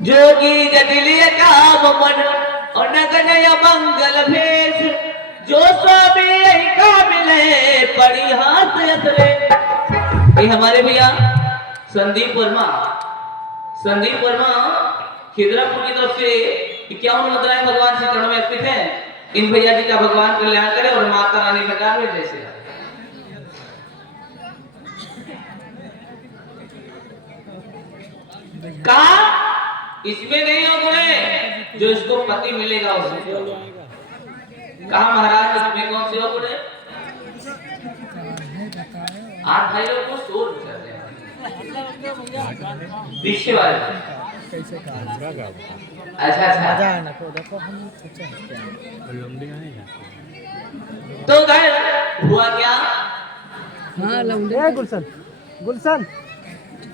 जोगी जटिलिय काम मन और नगनय मंगल भेष जो स्वामी का मिले पड़ी हाथ यसरे। ये हमारे भैया संदीप वर्मा खिदरापुर की तरफ से 51 मुद्राएं भगवान श्री चरणों में अर्पित हैं। इन भैया जी का भगवान कल्याण करे और माता रानी प्रकार में जैसे कहा इसमें नहीं हो गुणे जो इसको पति मिलेगा उससे। कहा महाराज इसमें कौन से हो गुणे? आप भाइयों को शोर करते हैं पीछे वाले कैसे कहा? अच्छा ना को देखो हम तो गए हुआ क्या? हाँ लौंडे गुलशन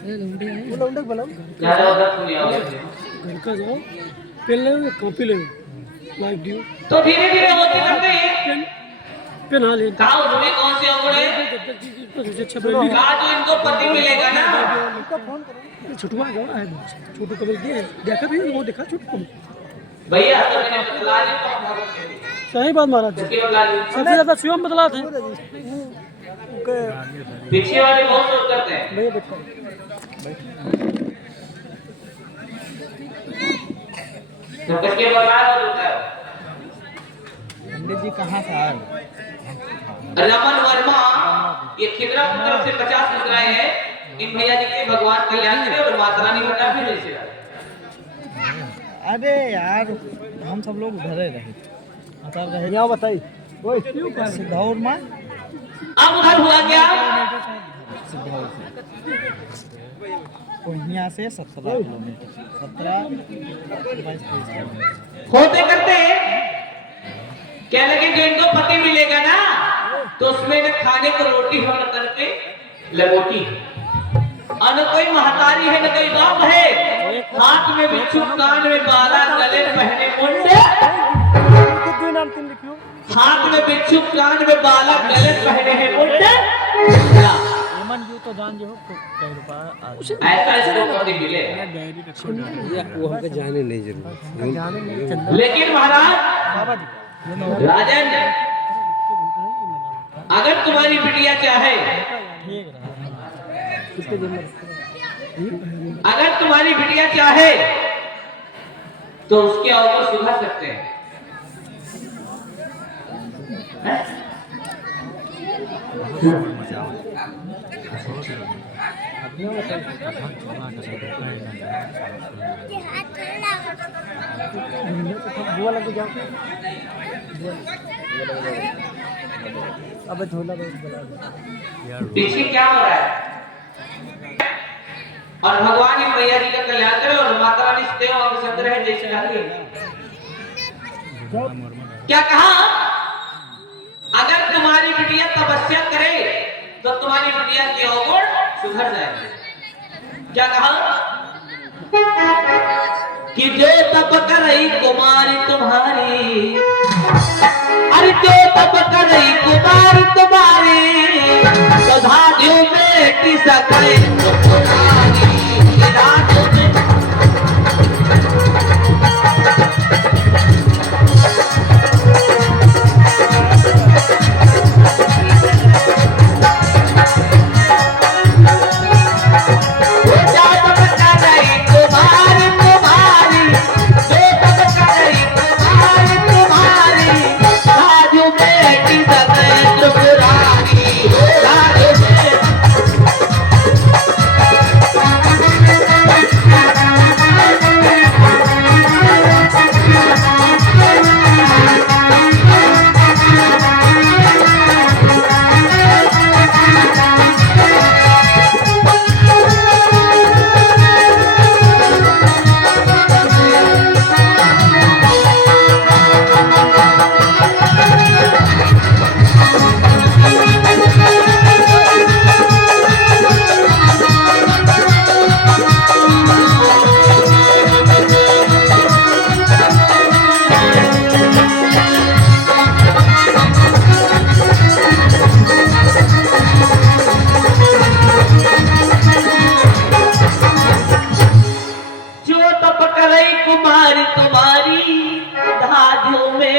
वो लौंडे बोलो क्या उधर सुनिए घर का जाओ पहले कॉपी ले लाइक ड्यू तो धीरे धीरे होती करते हैं। पेन हाँ ले कहा उसमें कौन से अंगूठे? कहा जो इनको पति मिलेगा ना। छोटुआ गया है छोटू कमल दिए देखा भी वो देखा छोटू कमल भैया तो मैंने बतला दी। सही बात महाराज जी सबसे ज्यादा स्वयं बदला थे पीछे वाले बहुत शोर करते हैं। भैया देखो तो किसके बदला होता है? पंडित जी कहाँ से आए? रमन वर्मा ये खिदरापुर तरफ से 50 मुद्राएं हैं। इन भैया जी के भगवान कल्याण करे और माता रानी बता भी जैसे। अरे यार हम सब लोग घरे रहे मतलब रहे यहाँ बताइए ओए सिद्धौर में अब उधर हुआ क्या? सिद्धौर से तो यहाँ से 17 किलोमीटर 17-22 होते करते क्या लगे जो इनको पति मिलेगा ना तो उसमें न खाने को रोटी हो न करके लंगोटी और न कोई महतारी है न कोई बाप है। हाथ में बिच्छू कान में बाला गले पहने मुंडे हाथ में बिच्छू कान में बाला गले पहने हैं मुंडे। एमन जो तो जान जो कई रुपया ऐसा इसको पति मिले वो हमको जाने नहीं जरूर। लेकिन महाराज राजन अगर तुम्हारी बिटिया चाहे अगर तुम्हारी बिटिया चाहे तो उसके अवगुण सुधर सकते हैं। अब झोला पीछे क्या हो रहा है? और भगवान ही मैया जी का कल्याण करे और माता रानी से और संग्रह जैसे क्या कहा? अगर तुम्हारी बिटिया तपस्या करे तो तुम्हारी बिटिया के अवगुण सुधर जाएंगे। क्या कहा? कि जो तप करई कुमारी तुम्हारी अरे जो तप करई कुमारी तुम्हारी सधार्यों में की सकाए तुम्हारी रातों में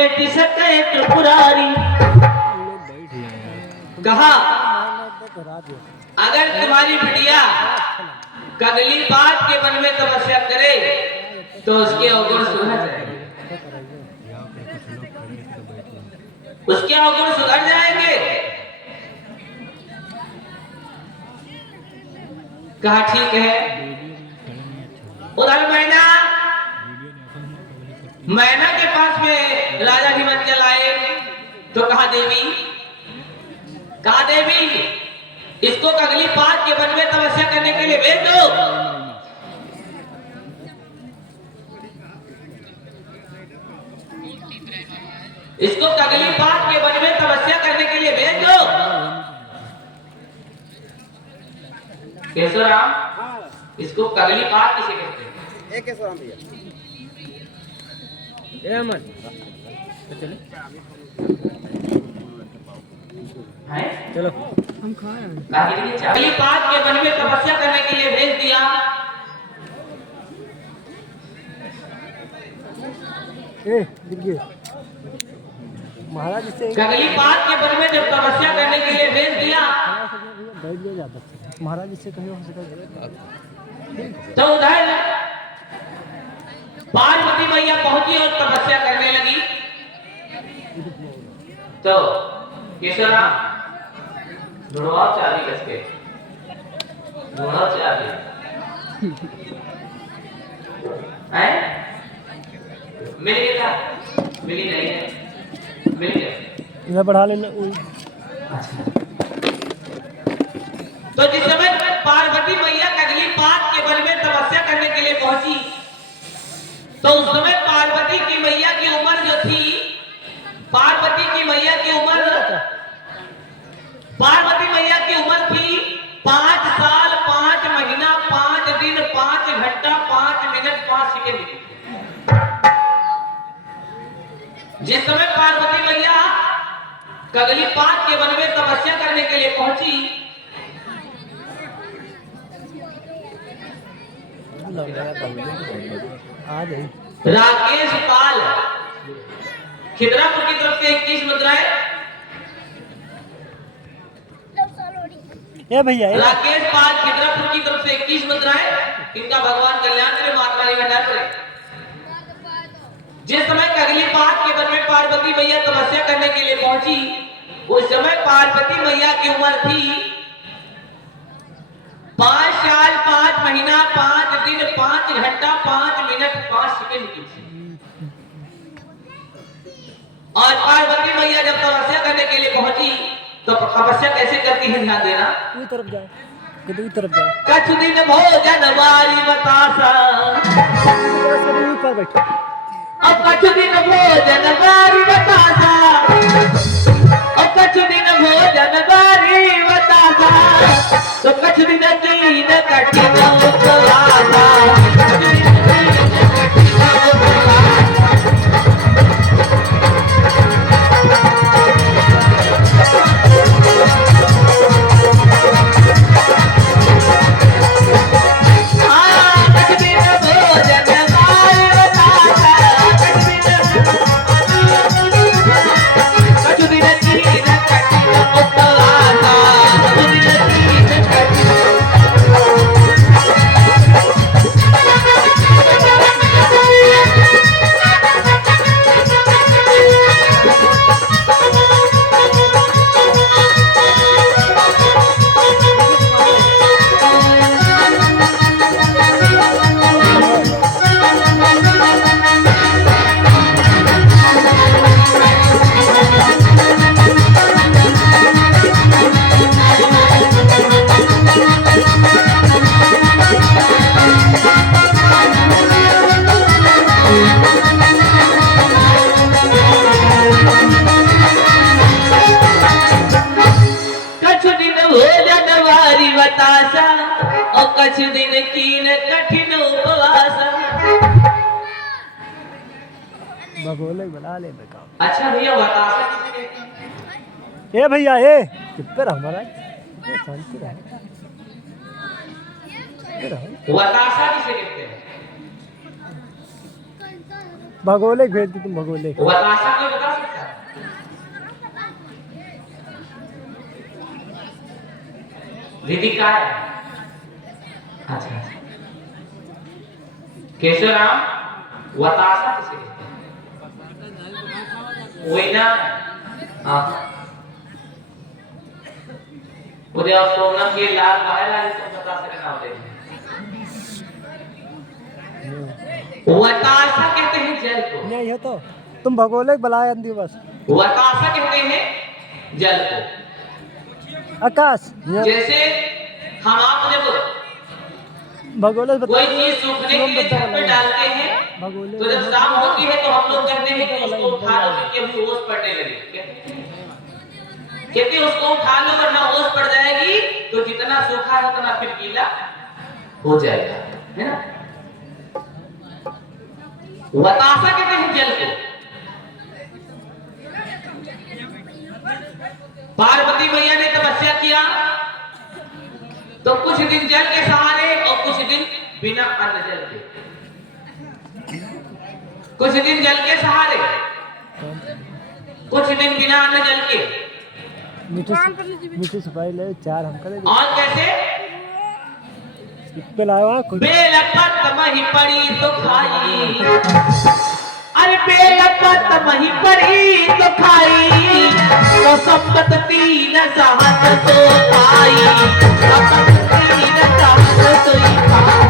सके त्रिपुरारी। कहा अगर तुम्हारी बिटिया कगली बात के मन में तपस्या करे तो उसके अवगुण सुधर जाएंगे, उसके अवगुण सुधर जाएंगे। कहा ठीक है। उधर मैना के पास में राजा हिमंचल आए तो कहा देवी इसको कगली बात के मन में तपस्या करने के लिए भेज दो। इसको कगली बात के मन में तपस्या करने के लिए भेज दो। केशवराम, इसको कगली बात किसे कहते हैं? केशवराम भैया अमन चलो चलो हम खा रहे हैं। कगली बात के मन में तपस्या करने के लिए भेज दिया। महाराज से कगली बात के मन में जब तपस्या करने के लिए भेज दिया महाराज इससे कहीं हो सके तो उधर पार्वती मैया पहुंची और तपस्या करने लगी। तो केशवराम ढूंढो चाबी कसके, ढूंढो चाबी है मिल गया, मिली नहीं है, मिल गया इधर बढ़ा लेना। तो जिस समय पार्वती मैया कगली बात के बल में तपस्या करने के लिए पहुंची तो उस समय पार्वती की मैया की उम्र जो थी, पार्वती मैया की उम्र थी 5 साल 5 महीना 5 दिन 5 घंटा 5 मिनट 5 सेकंड। जिस समय पार्वती मैया कगली बात के वन में तपस्या करने के लिए पहुंची राकेश पाल खिदरापुर की तरफ से 21 मुद्राएं, भैया राकेश पाल खिदरापुर की तरफ से 21 मुद्राएं। इनका भगवान कल्याण करे, माता रानी भंडार करे। जिस समय कगली बात के वन में पार्वती मैया तपस्या करने के लिए पहुंची उस समय पार्वती मैया की उम्र थी 5 साल 5 महीना 5 दिन 5 घंटा 5 मिनट 5 सेकंड की। और पार्वती मैया जब तपस्या करने के लिए पहुंची तो तपस्या कैसे करती है ध्यान देना। तरफ जाओ, तरफ जाओ। कछ दिन भोजन वारी बतासा, ऊपर बैठो। अब कछ दिन भोजन वारी बतासा, अब कछ दिन भोजन वारी बतासा, तो कछ दिन कीन कठिन उपवासा। बतासा और कछ दिन कीन कठिन उपवास। भगोले बना ले बेकार। अच्छा भैया बतासा किसे कहते हैं? ए भैया चुप कर हमारा शांति रहे। बतासा किसे कहते हैं? भगोले भेज दी तुम भगोले। बतासा को विधि का है। अच्छा केशवराम वतासा किसे कहते हैं? वही ना। हाँ उदय सोना के लाल बाहर आए तो वतासा का नाम देते वतासा कहते हैं जल को। नहीं है तो तुम भगोलक बलाय अंधी बस वतासा कहते हैं जल को। आकाश जैसे हम आप जब भगोलक बता कोई चीज सूखने के लिए छत पे डालते हैं भगोलक तो जब शाम होती है तो हम लोग कहते हैं कि उसको उठा लो क्योंकि अभी ओस पड़ने लगी। कहते हैं उसको उठा लो वरना ओस पड़ जाएगी तो जितना सूखा है उतना फिर गीला हो जाएगा, है ना। वतासा कहते हैं जल को। पार्वती मैया ने तपस्या किया तो कुछ दिन जल के सहारे और कुछ दिन बिना अन्न जल के, कुछ दिन जल के सहारे कुछ दिन बिना अन्न जल के। मीठी सफाई ले 4 हम करेंगे और कैसे? पे लावा कुछ बेलपत मही पड़ी तो खाई, अरे बेलपत मही पड़ी तो खाई तो संपत 3 सहत तो खाई, संपत 3 सहत तो खाई।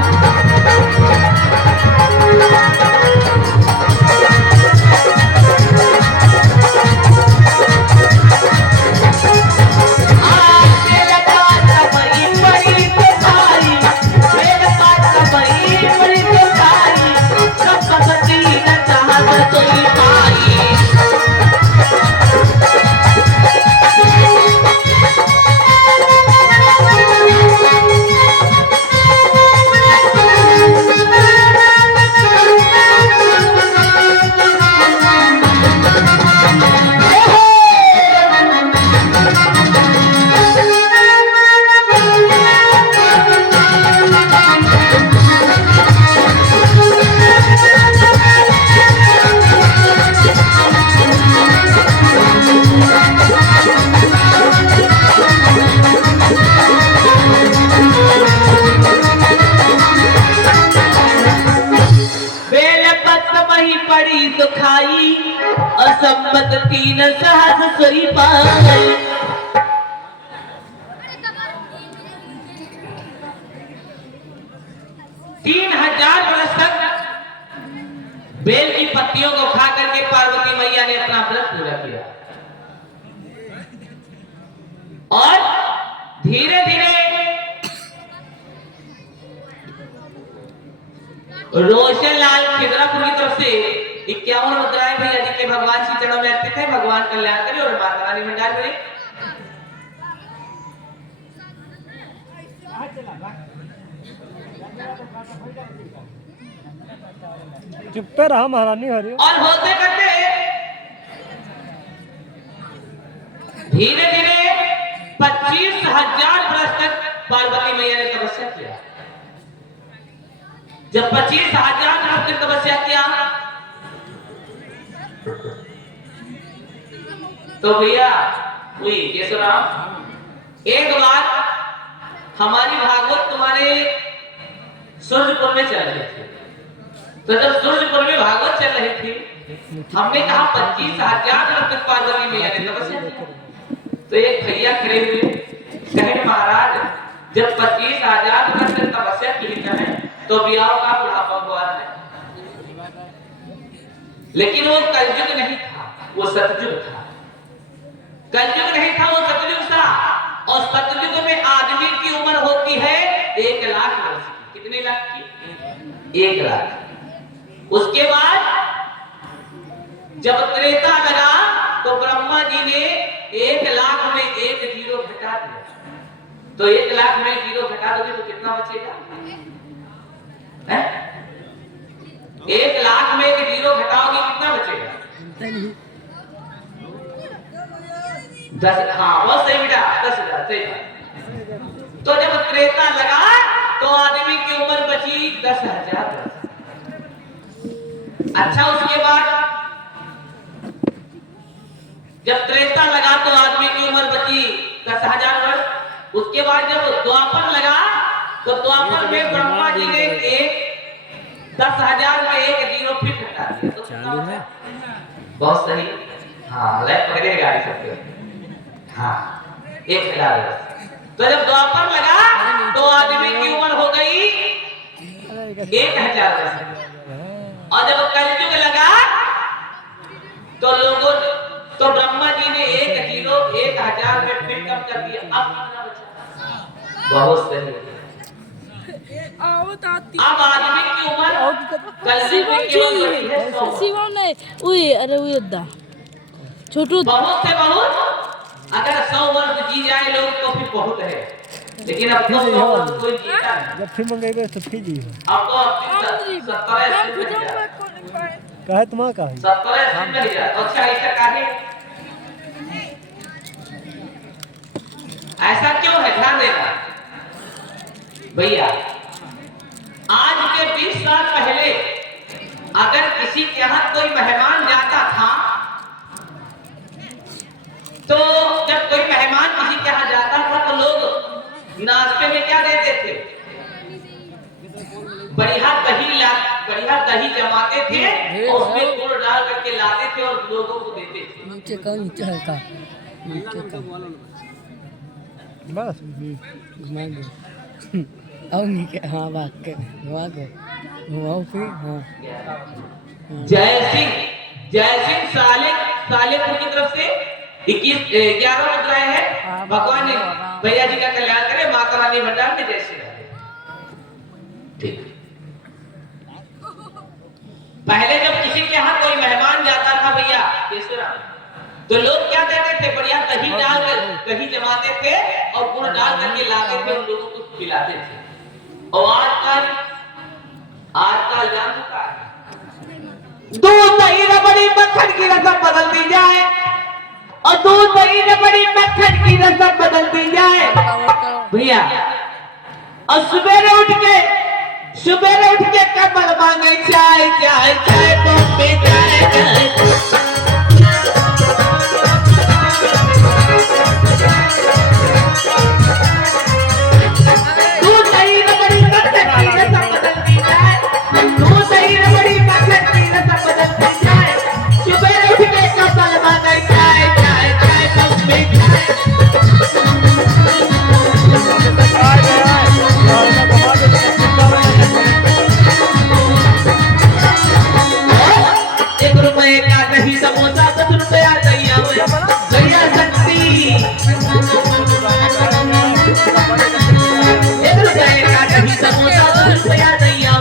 पड़ी तो खाई असंबत 3 सहस सोई पाई। 3000 वर्ष तक बेल की पत्तियों को खा करके पार्वती मैया ने अपना व्रत पूरा किया और धीरे धीरे रोशन लाल खिदरापुर की तरफ से 51 मुद्राएं भैया जी के भगवान श्री चरणों में अर्पित है। भगवान कल्याण करे और माता रानी मंडाल करे। चुप पे रहा महारानी हरि। और होते करते धीरे धीरे 25,000 वर्ष तक पार्वती मैया ने तपस्या किया। जब 25,000 वर्ष तक तपस्या किया तो भैया हुई केशवराम एक बार हमारी भागवत तुम्हारे सूर्यपुर में चल रही थी। तो जब सूर्यपुर में भागवत चल रही थी हमने कहा 25,000 वर्ष तक पार्वती मैया ने तपस्या की। तो एक भैया खड़े हुए कहे महाराज जब 25,000 वर्ष तक तपस्या की है तो ब्याह का बुढ़ापा हुआ है। लेकिन वो कलयुग नहीं था, वो सतयुग था। कलयुग नहीं था, वो सतयुग था। और सतयुग में आदमी की उम्र होती है 1 लाख वर्ष की। कितने लाख की? 1 लाख। उसके बाद जब त्रेता लगा तो ब्रह्मा जी ने 1 लाख में 1 जीरो घटा दिया। तो 1 लाख में 1 जीरो घटा दोगे तो कितना बचेगा? 1 लाख में 1 जीरो घटाओगे कितना बचेगा? 10। हाँ बहुत सही बेटा, 10,000 सही बात। तो जब त्रेता लगा तो आदमी की उम्र बची 10,000 वर्ष। अच्छा उसके बाद जब त्रेता लगा तो आदमी की उम्र बची 10,000 वर्ष। उसके बाद जब द्वापर लगा तो द्वापर में ब्रह्मा जी ने एक 10,000 में एक जीरो फिर घटा दिया। तो चालू है। बहुत सही। हाँ लाइट पकड़े गाड़ी सबके। हाँ 1,000। तो जब द्वापर लगा तो आदमी की उम्र हो गई 1,000 वर्ष। और जब कलयुग लगा तो लोगों तो ब्रह्मा जी ने एक जीरो 1,000 में फिर कम कर दिया। अब कितना बचा? बहुत सही। अब आदमी की उम्र कलयुग में केवल बची है 100। शिवम नहीं उई अरे उई दा छोटू बहुत से बहुत अगर 100 वर्ष जी जाए लोग तो फिर बहुत है, लेकिन अब तो 100 वर्ष कोई जीता नहीं। जब फिर मंगेबे तो फिर जी अब तो 70 काहे तुम्हारा काहे 70 में जा। अच्छा ऐसा काहे? ऐसा क्यों है? ध्यान देना भैया। आज के 20 साल पहले अगर किसी के यहाँ कोई मेहमान जाता था तो जब कोई मेहमान किसी के यहाँ जाता था तो लोग नाश्ते में क्या देते थे? बढ़िया दही जमाते थे और उसमें गुड़ डाल करके लाते थे और लोगों को देते थे। नीचे का बस मांगो और नीचे हाँ बात के मांगो वो फिर हाँ जय सिंह सालेपुर की तरफ से 11 मुद्राएं हैं। भगवान ने भैया जी का कल्याण करे। माता रानी भंडार में जय श्री राम। ठीक। पहले जब किसी के यहाँ कोई मेहमान जाता था भैया तो लोग क्या देते थे? बढ़िया दही डाल कर दही जमाते थे और गुड़ डाल करके लाते थे और लोगों को खिलाते थे। और आजकल जान चुका है दूध दही रबड़ी मक्खन की रस्म बदल दी जाए और दूध दही रबड़ी मक्खन की रस्म बदल दी जाए भैया। और सवेरे उठ के कमल मांगे चाय चाय चाय बॉम्बे चाय चाय। दूध दही रबड़ी मक्खन की रस्म बदल दी जाए। दूध दही रबड़ी मक्खन की रस्म बदल दी जाए। सवेरे उठ के कमल मांगे चाय चाय चाय बॉम्बे चाय। ₹1 का दही समोसा 10 रुपया दैया दैया शक्ति। ₹1 का दही समोसा 10 रुपया दैया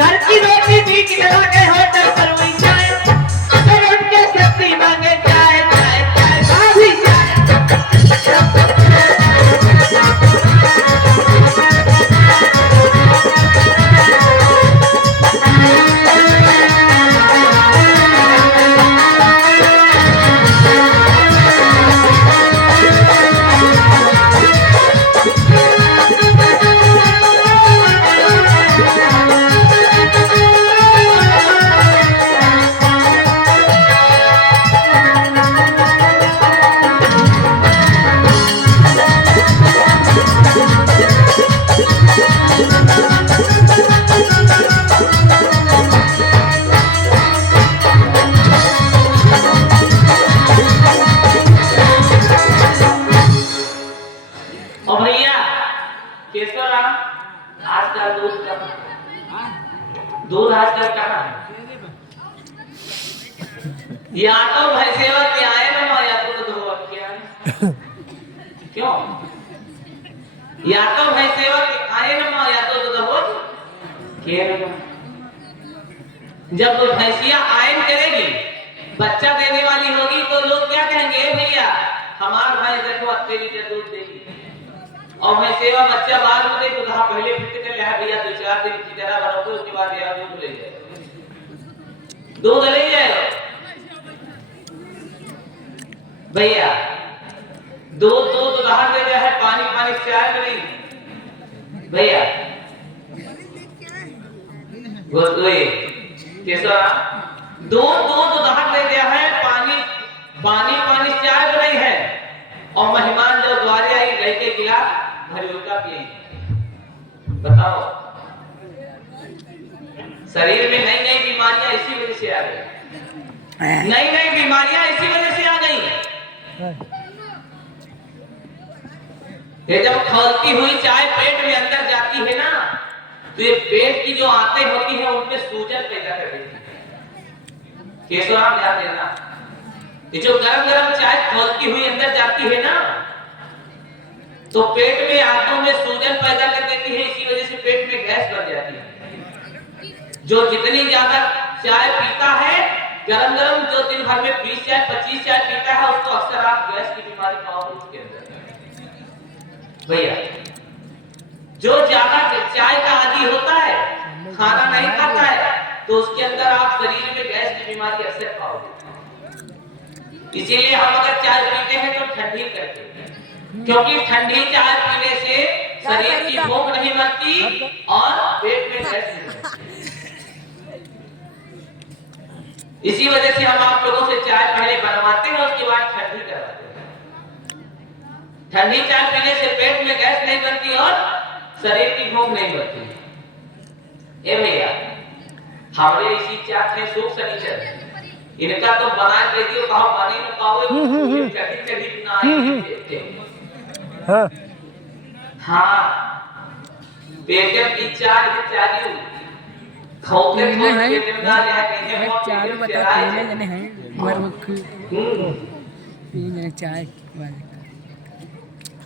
घर की रोटी बीच लगा के होटल पर वही जाए। अगर उठ के शक्ति मांगे चाय चाय चाय भाभी चाय। और भैया केशवराम आजकल दूध आजकल कहाँ है? या तो भैंसेवा के आए ना या तो दो क्या क्यों? या तो भैंसेवा के आए ना या तो दो क्या? जब भैंसिया आयन करेगी बच्चा देने वाली होगी तो लोग क्या कहेंगे? भैया हमार भाई देखो 8 लीटर दूध देगी। और मैं सेवा बच्चा बाद में देख तो कहा पहले फिट कर लिया भैया 2-4 दिन की तरह बनाओगे उसके बाद यार दूध ले जाए। दूध ले जाए भैया। दूध उदाहरण दे दिया है पानी चाय में नहीं भैया। कैसा दूध उदाहरण दे दिया है पानी पानी चाय बनाई है और मेहमान जब द्वारे आई गए के गिलास भरी उल्टा पिए। बताओ, शरीर में नई नई बीमारियां इसी वजह से आ गई, नई नई बीमारियां इसी वजह से आ गई। ये जब खौलती हुई चाय पेट में अंदर जाती है ना, तो ये पेट की जो आंतें होती है उनमें सूजन पैदा कर देती है। केशवराम ध्यान देना, ये जो गरम गरम चाय खौलती हुई अंदर जाती है ना, तो पेट में आंतों में सूजन पैदा कर देती है। इसी वजह से पेट में गैस बन जाती है। जो जितनी ज्यादा चाय पीता है, गरम गरम, जो दिन भर में 20 चाय 25 चाय पीता है, उसको अक्सर आप गैस की बीमारी पाओगे उसके अंदर। भैया, जो ज्यादा चाय का आदी होता है, खाना नहीं खाता है, तो उसके अंदर आप शरीर में गैस की बीमारी अक्सर पाओगे। इसीलिए हम अगर चाय पीते हैं तो ठंडी करते हैं, क्योंकि ठंडी चाय पीने से शरीर की भूख नहीं मरती और पेट में गैस नहीं बनती। इसी वजह से हम आप लोगों से चाय पहले बनवाते हैं, उसके बाद ठंडी करवाते हैं। ठंडी चाय पीने से पेट में गैस नहीं बनती और शरीर की भूख नहीं बनती। ए भैया, हमारे इसी चाट में सुख शनिचर, इनका तो बना दे दियो, कहो बनी न पाओ, चढ़ी चढ़ी ना आए। हाँ, बेगम की चाट चालू खोके खोके देवता ले के चारों बता तीन जने हैं मरमुख तीन जने चाय वाले।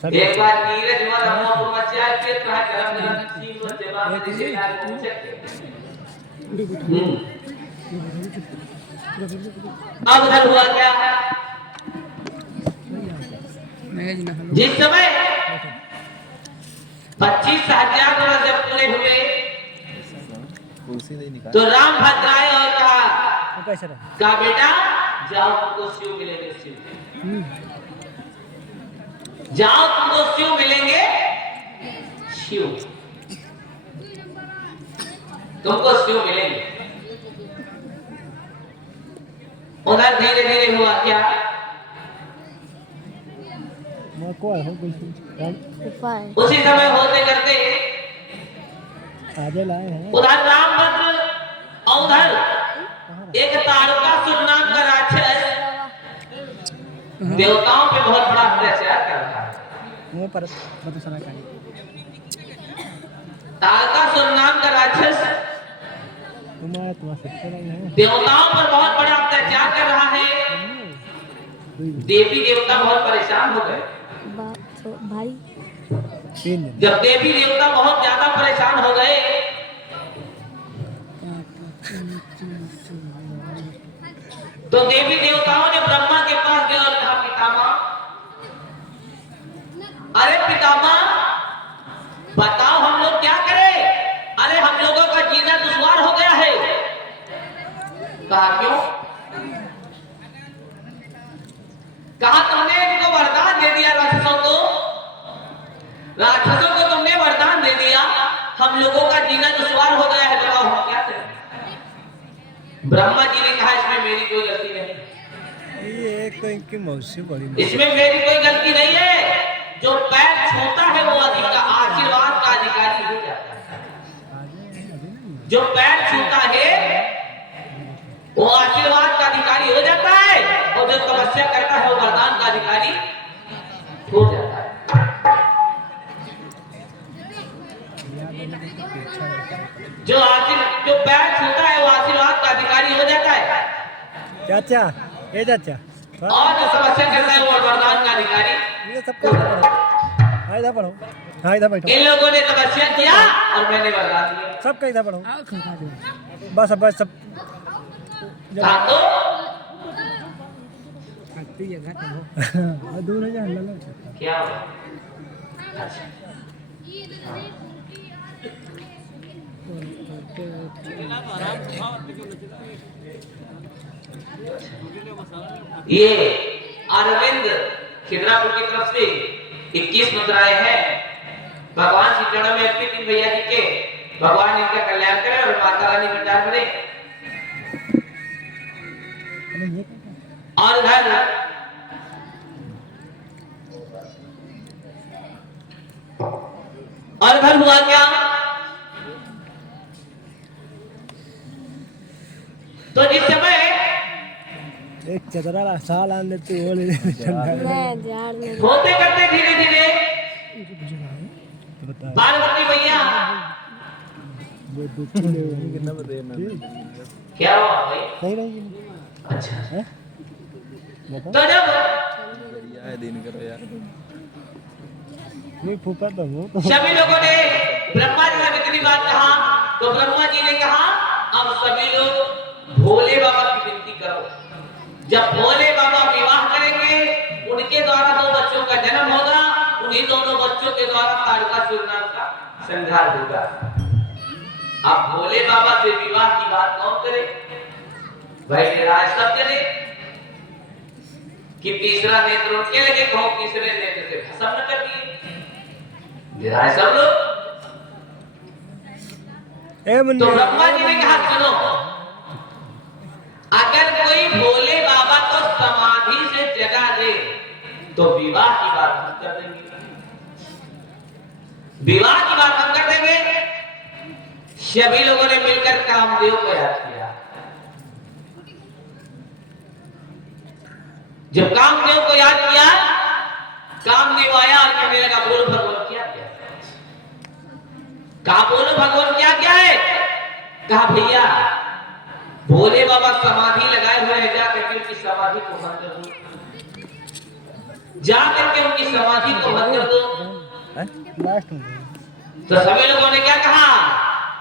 एक बार नीरज और अमोपुर मचा के तो गरम गरम चीज और जवाब में दिसे यार पूछे। अब उधर हुआ क्या? जिस समय 25,000 वर्ष जब पूरे हुए, तो राम भद्र आए और कहा बेटा जाओ, तुमको शिव मिलेंगे, शिव जाओ, तुमको शिव मिलेंगे, शिव तुमको शिव मिलेंगे। उधर धीरे धीरे हुआ क्या? उसी समय होते करते उधर रामभद्र और उधर एक तारकासुर नाम का राक्षस देवताओं पे बहुत बड़ा अत्याचार कर रहा है। तारकासुर नाम का राक्षस देवताओं पर बहुत बड़ा अत्याचार कर रहा है। देवी देवता बहुत परेशान हो गए। भाई जब देवी देवता बहुत ज्यादा परेशान हो गए, तो देवी देवताओं ने ब्रह्मा के पास गए और कहा पितामह, अरे पितामह बताओ हम लोग क्या करें? अरे हम लोगों का जीना दुश्वार हो गया है। कहा क्यों? कहा तुमने इनको वरदान दे दिया, राक्षसों को तुमने वरदान दे दिया, हम लोगों का जीना दुश्वार हो गया है, बताओ हम क्या करें? ब्रह्मा जी ने कहा इसमें मेरी कोई गलती नहीं। ये तो इनकी मौसी बड़ी, इसमें मेरी कोई गलती नहीं है। जो पैर छूता है वो आशीर्वाद का अधिकारी हो जाता है। जो पैर छूता है वो आशीर्वाद का अधिकारी हो जाता है, और जो तपस्या करता है वो वरदान का अधिकारी हो जाता है। जो पैर छूता है वो आशीर्वाद का अधिकारी हो जाता है, चाचा ए चाचा, और जो तपस्या करता है वो वरदान का अधिकारी। ये सब पढ़ो, इधर पढ़ो, हाँ इधर बैठो। इन लोगों ने तपस्या किया और मैंने वरदान दिया। सब का इधर पढ़ो, बस बस सब तो दूर है क्या हुआ? अच्छा, ये अरविंद खिदरापुर की तरफ से 21 मुद्राएं हैं। भगवान श्री चरणों में अर्पित इन भैया जी के, भगवान इनका कल्याण करे और माता रानी भंडार करे। और इधर चतरा साल आने तू वो ले होते करते धीरे धीरे पार्वती भैया कितना बताइए मैम क्या हुआ भाई? सही नहीं अच्छा है तो जब बढ़िया है दिन करो यार नहीं फूफा तो वो तो सभी लोगों ने ब्रह्मा जी ने कितनी बात कहा तो ब्रह्मा जी ने कहा अब सभी लोग भोले बाबा की विनती करो। जब भोले बाबा विवाह करेंगे उनके द्वारा दो बच्चों का जन्म होगा, उन्हीं दोनों बच्चों के द्वारा तारकासुर नाम का संहार होगा। अब भोले बाबा से विवाह की बात कौन करे भाई? निराश सब करे कि तीसरा नेत्र उनके लगे, कहो तीसरे नेत्र से भस्म न कर दिए। निराश सब लोग। तो ब्रह्मा जी ने कहा सुनो, अगर कोई भोले बाबा को समाधि से जगा दे तो विवाह की बात हम कर देंगे, विवाह की बात हम कर देंगे। सभी लोगों ने मिलकर कामदेव को याद किया। जब कामदेव को याद किया, कामदेव आया और कहने लगा बोलो भगवान क्या क्या? कहा बोलो भगवान क्या क्या है? कहा भैया भोले बाबा समाधि लगाए हुए हैं, जा करके उनकी समाधि को भंग कर दो, जा करके उनकी समाधि को भंग कर दो। लास्ट में तो सभी लोगों ने क्या कहा?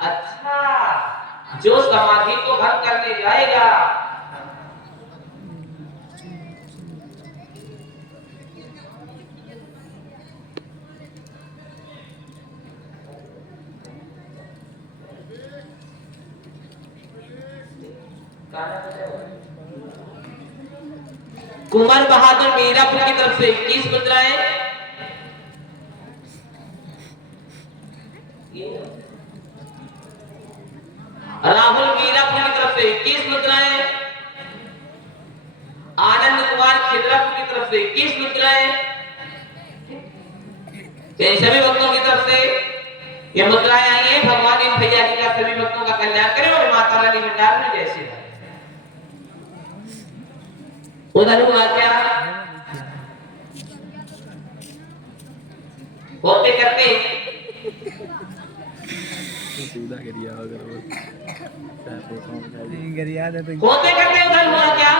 अच्छा जो समाधि को भंग करने जाएगा कुमार बहादुर मीरापुर की तरफ से 21 मुद्राएं, राहुल मीरापुर की तरफ से 21 मुद्राएं, आनंद कुमार खिद्रापुर की तरफ से 21 मुद्राएं। इन सभी भक्तों की तरफ से ये मुद्राएं आई है। भगवान इन भैया जी का सभी भक्तों का कल्याण करे और माता रानी मिटार में जैसे उधर हुआ क्या होते करते सीधा करिए अगर वो गरिया दे तो होते करते उधर हुआ क्या?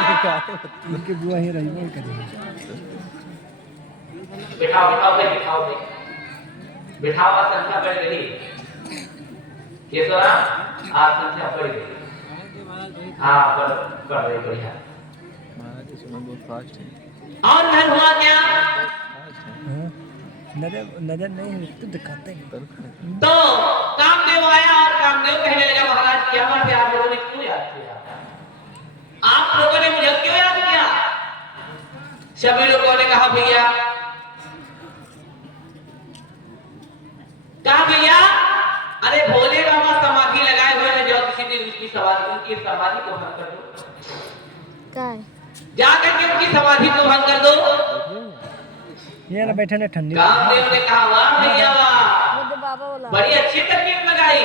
इनके बुआ ही रही वो करेंगे। बिठाओ बिठाओ बे, बिठाओ बे, बिठाओ। आज संख्या बढ़ गई केशवरा, आज संख्या बढ़ गई। हाँ बढ़ रही बढ़िया। महाराज जी सुनो बहुत फास्ट है, और उधर हुआ क्या? नजर नजर नहीं तो दिखाते हैं। तो कामदेव आया और कामदेव कहने लगा महाराज क्या बात है, आप लोगों ने क्यों याद किया? आप लोगों ने मुझे क्यों याद किया? सभी लोगों ने कहा भैया अरे भोले बाबा समाधि लगाए हुए हैं, जो किसी दिन उसकी समाधि को भंग कर दो, जाकर के उनकी समाधि को भंग कर दो। ये ना बैठे ना ठंडी। कामदेव ने कहा वाह भैया वाह, बड़ी अच्छी तरकीब लगाई।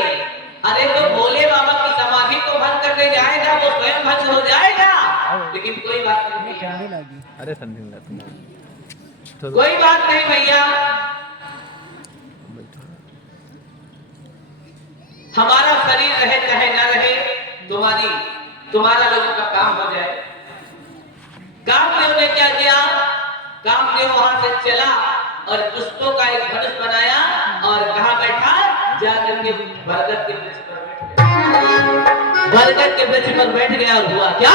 अरे तो भोले बाबा की समाधि को भंग करने जाएगा वो स्वयं भंग हो जाएगा, लेकिन कोई बात नहीं ठंडी लगी। अरे ठंडी लगती कोई बात नहीं भैया, हमारा शरीर रहे चाहे न रहे, तुम्हारा लोगों का काम हो जाए। कामदेव ने क्या किया? कामदेव वहां से चला और पुष्पों का एक धनुष बनाया और कहां बैठा? जाकर के बरगद के वृक्ष पर बैठ गया। बरगद के वृक्ष पर बैठ गया और हुआ क्या?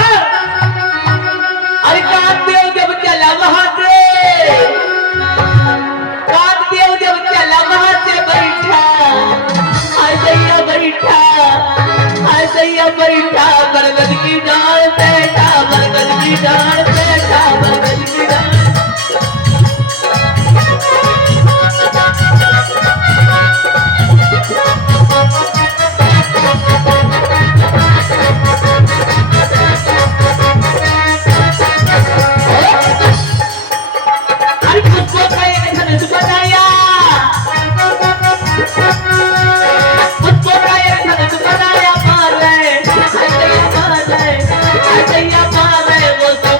अरे कामदेव जब चला वहां से, कामदेव जब चला वहां से बैठा, ऐसा बैठा बरगद की डाल बैठा, बरगद की डाल बैठा, बरगद की डाल। अरे पुष्पों का एक धनुष बनाया, पुष्पों का एक धनुष बनाया, मार रहे वो सब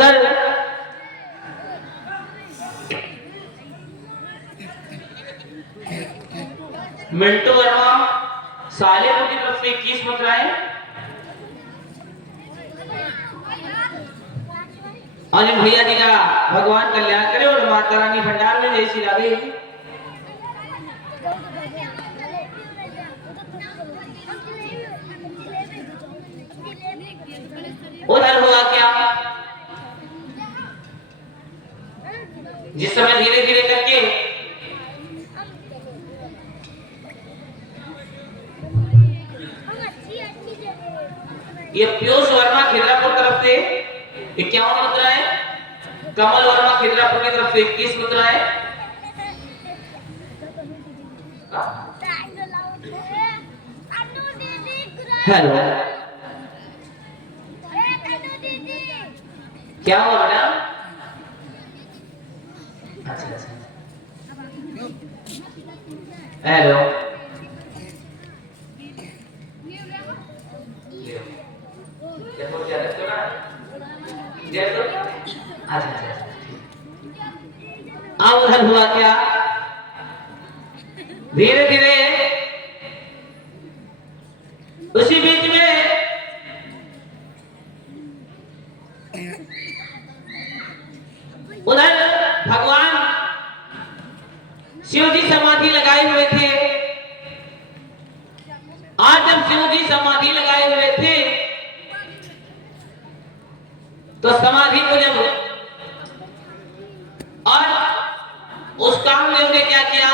उधर मिंटू वर्मा सालेपुर की तरफ से 21 मुद्राएं, अनिल भैया जी का भगवान कल्याण करे और माता रानी भंडार में जय श्री राधे। उधर हुआ क्या, जिस समय धीरे धीरे करके ये पीयूष वर्मा खिद्रापुर तरफ से 51 मुद्राएं, कमल वर्मा खिद्रापुर की तरफ से 21 मुद्राएं, हेलो क्या हुआ बेटा? अच्छा अच्छा, हेलो अच्छा अच्छा, अब उधर हुआ क्या, धीरे धीरे उसी बीच में उधर भगवान शिव जी समाधि लगाए हुए थे। आज जब शिव जी समाधि लगाए हुए थे तो समाधि को जब और उस कामदेव ने क्या किया,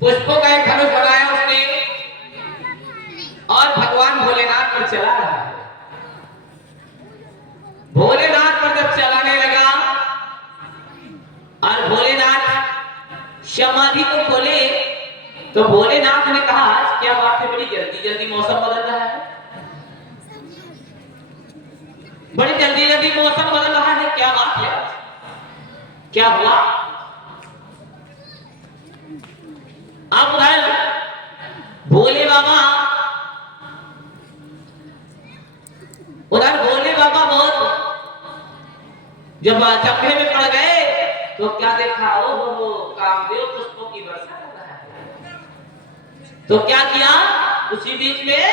पुष्पों का एक धनुष बनाया उसने और भगवान भोलेनाथ पर चला रहा है। भोलेनाथ पर जब चलाने लगा और भोलेनाथ समाधि को खोले तो भोलेनाथ ने कहा क्या बात है, बड़ी जल्दी जल्दी मौसम बदल रहा है, बड़ी जल्दी जल्दी मौसम बदल रहा है, क्या बात है, क्या हुआ? अब उधर भोले बाबा बहुत जब चक्के में पड़ गए तो क्या देखा, ओ कामदेव पुष्पों की वर्षा कर रहा है। तो क्या किया, उसी बीच में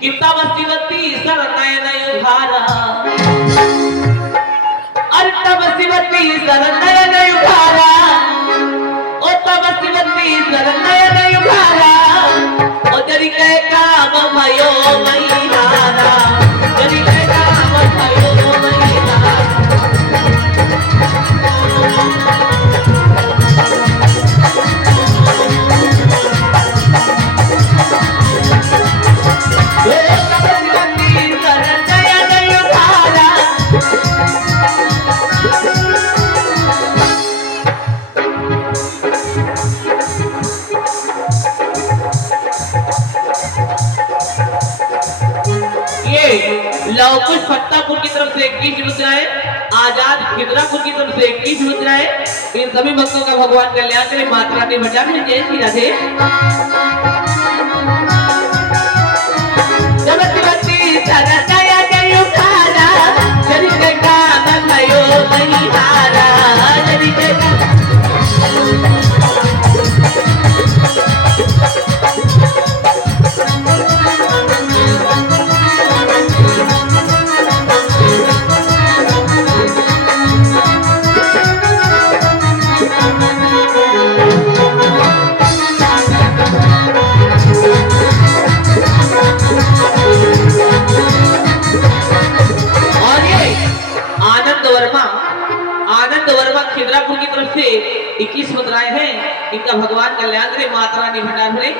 कितना बस्तीवती सर नयन उभारा, अरे तबस्तीवती सर नयन उभारा, ओ तबस्तीवती सर नयन उभारा, ओ जरी कह काम भयो महिलारा, जरी कह काम भयो महिलारा। लवकुश फत्तापुर की तरफ से 21 मुद्राएं, आजाद खिद्रापुर की तरफ से 21 मुद्राएं, इन सभी भक्तों का भगवान कल्याण करे, माता रानी भंडार में जय श्री राधे। खिद्रापुर की तरफ से 21 मुद्राएं हैं, इनका भगवान कल्याण करे, माता रानी भंडार भरे।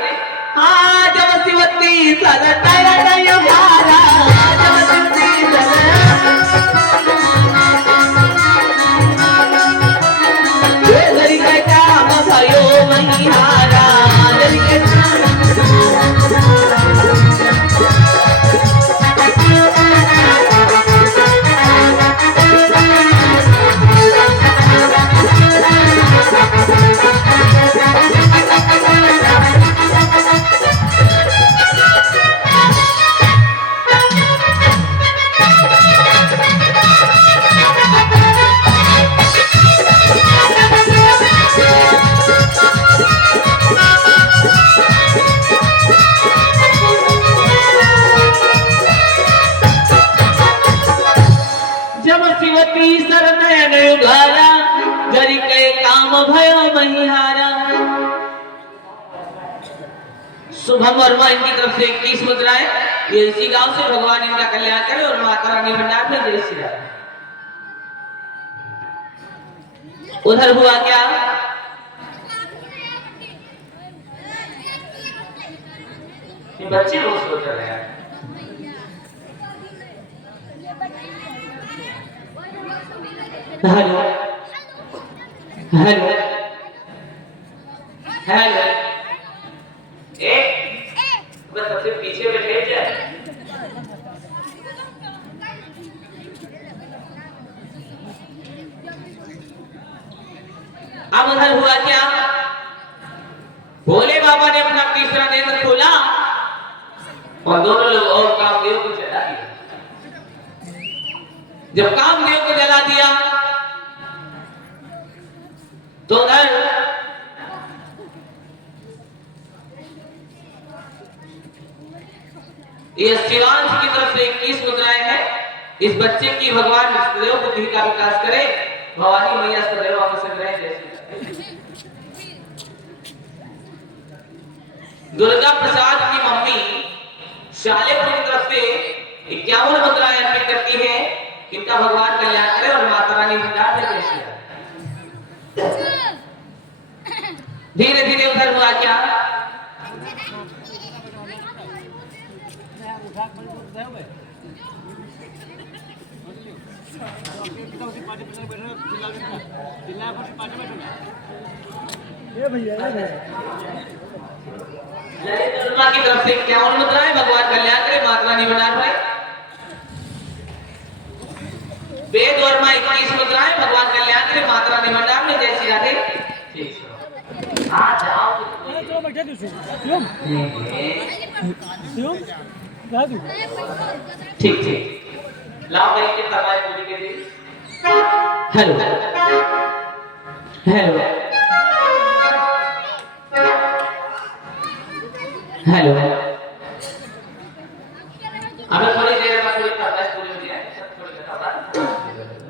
हाँ जब शिवती सदा नयन उभारा, जब शिवती जरी कह काम भयो महिलारा, जरी कह शुभम वर्मा इनकी तरफ से 21 मुद्राएं। ये इसी गांव से भगवान इनका कल्याण करे और माता रानी भंडार में जय श्री राम। उधर हुआ क्या, ये बच्चे रोज सोच रहे हैं। हेलो हेलो हेलो, बस सबसे पीछे बैठे जाए। अब उधर हुआ क्या, भोले बाबा ने अपना तीसरा नेत्र खोला और दोनों लोग और कामदेव को जला दिया। जब कामदेव को जला दिया तो उधर ये शिवांश की तरफ से 21 मुद्राएं हैं। इस बच्चे की भगवान विष्णुदेव बुद्धि का विकास करे, भवानी मैया सदैव आपसे रहे जैसी। दुर्गा प्रसाद की मम्मी शालेपुर की तरफ से 51 मुद्राएं अर्पित करती है। इनका भगवान कल्याण करे और माता रानी भंडार में जय श्री राम। धीरे धीरे उधर हुआ क्या, ललित की तरफ से 51 मुद्राएं, भगवान कल्याण करे, माता रानी भंडार में। वेद वर्मा 21 मुद्राएं, भगवान कल्याण करे, माता रानी भंडार में जय श्री राधे। ठीक है, आ जाओ। ठीक ठीक, लाओ भाई के फरमाइश पूरी के लिए। हेलो हेलो हेलो, अभी थोड़ी देर में पूरी फरमाइश पूरी हो जाए।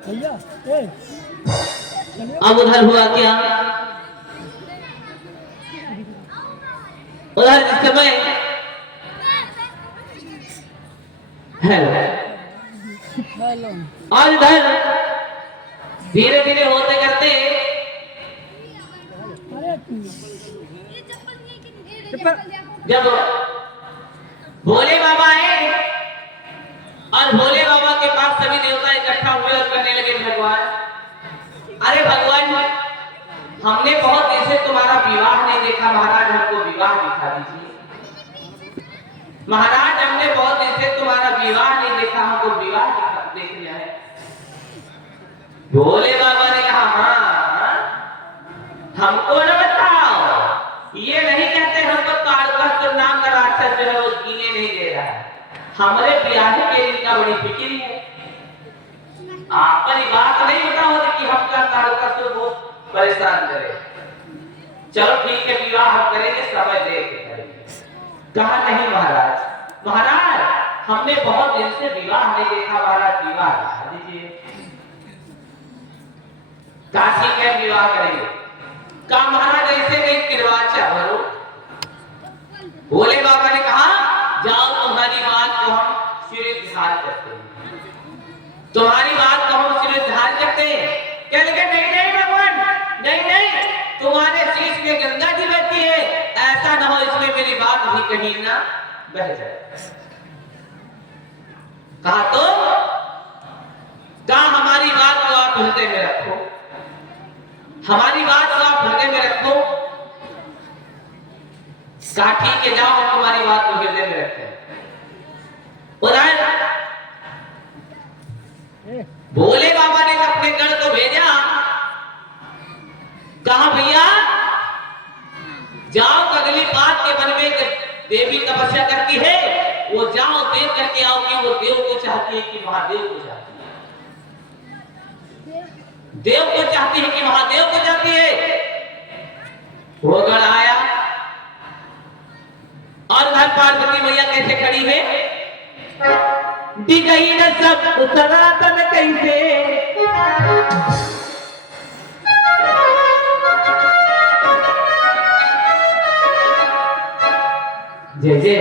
भैया अब उधर हुआ क्या, उधर इस समय हेलो और इधर धीरे धीरे होते करते जब भोले बाबा आए और भोले बाबा के पास सभी देवता इकट्ठा हुए और करने लगे, भगवान अरे भगवान हमने बहुत दिन से तुम्हारा विवाह नहीं देखा, महाराज हमको विवाह दिखा दीजिए। महाराज हमने बहुत दिन से तुम्हारा विवाह नहीं देखा, हमको विवाह देखना है। भोले बाबा ने कहा हाँ हमको न बताओ, ये नहीं कहते हमको तारकासुर तो नाम का राक्षस जो है वो जीने नहीं दे रहा है, हमारे ब्याह के इनका बड़ी फिक्र है। आपकी बात नहीं बता होती कि हमका तारकासुर वो परेशान करे। चलो ठीक है विवाह हम करेंगे, समय देख के करेंगे। कहा नहीं महाराज, महाराज हमने बहुत दिन से विवाह नहीं देखा, महाराज विवाह दिखा दीजिए। काशी के विवाह करेंगे। कहा महाराज ऐसे नहीं किरवाचा भरो। भोले बाबा ने कहा जाओ तुम्हारी बात को हम सिरे ध्यान करते हैं, तुम्हारी बात को हम सिरे ध्यान करते हैं। कह लगे नहीं नहीं भगवान नहीं नहीं, तुम्हारे शीश में गंगा जी बहती है, ऐसा ना हो इसमें मेरी बात भी कहीं ना बह जाए। कहा तो कहा हमारी बात को आप हृदय में रखो, हमारी बात को आप हृदय में रखो। कहा ठीक है जाओ हम तुम्हारी बात को हृदय में रखते हैं। भोले बाबा ने अपने गण को भेजा, कहा भैया जाओ अगली बात के वन में देवी तपस्या करती है, वो जाओ देख करके आओ कि वो देव को चाहती है कि महादेव को चाहती है, देव को चाहती है कि महादेव को चाहती है। वो गण आया और घर पार्वती मैया कैसे खड़ी है, दिगही न सब सनातन कैसे, जय जय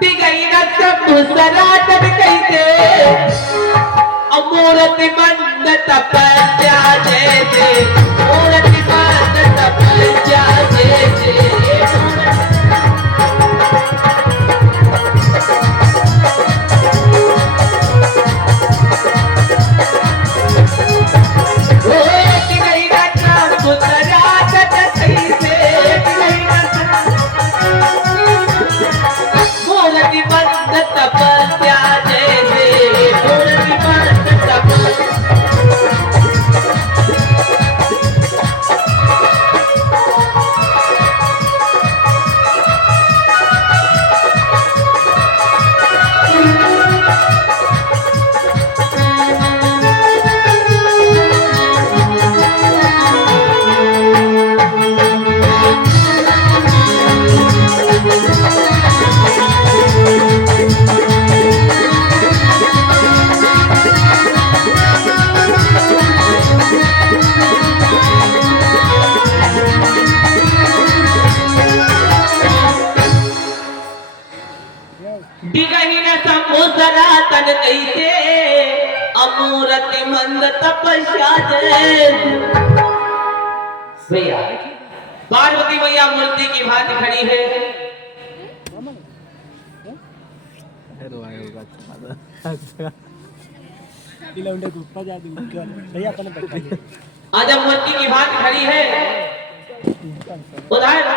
दिगई न सब सरातन कैसे अमूर्त मंद तपस्या जय जय मूर्त मंद तपस्या जय जय कैसे अमूर्त मंद तपस्या जय भैया पार्वती मैया मूर्ति की भांति खड़ी है तो आए होगा अच्छा लौंडे को ऊपर जा दूं क्या भैया तने बैठाइए आज जब मूर्ति की भांति खड़ी है उधर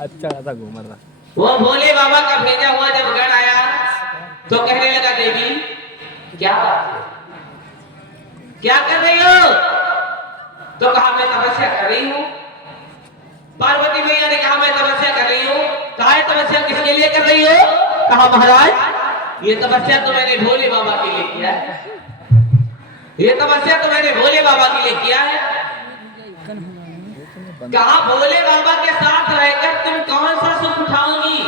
अच्छा खासा घूम रहा वो भोले बाबा का भेजा हुआ जब गण आया तो कहने लगा देवी क्या बात है क्या कर रही हो तो कहा मैं तपस्या कर रही हूँ पार्वती मैया ने कहा मैं तपस्या कर रही हूँ कहा है तपस्या किसके लिए कर रही हो कहा महाराज ये तपस्या तो मैंने भोले बाबा के लिए किया है ये तपस्या तो मैंने भोले बाबा के लिए किया है कहा भोले बाबा के साथ रहकर तुम कौन सा सुख उठाओगी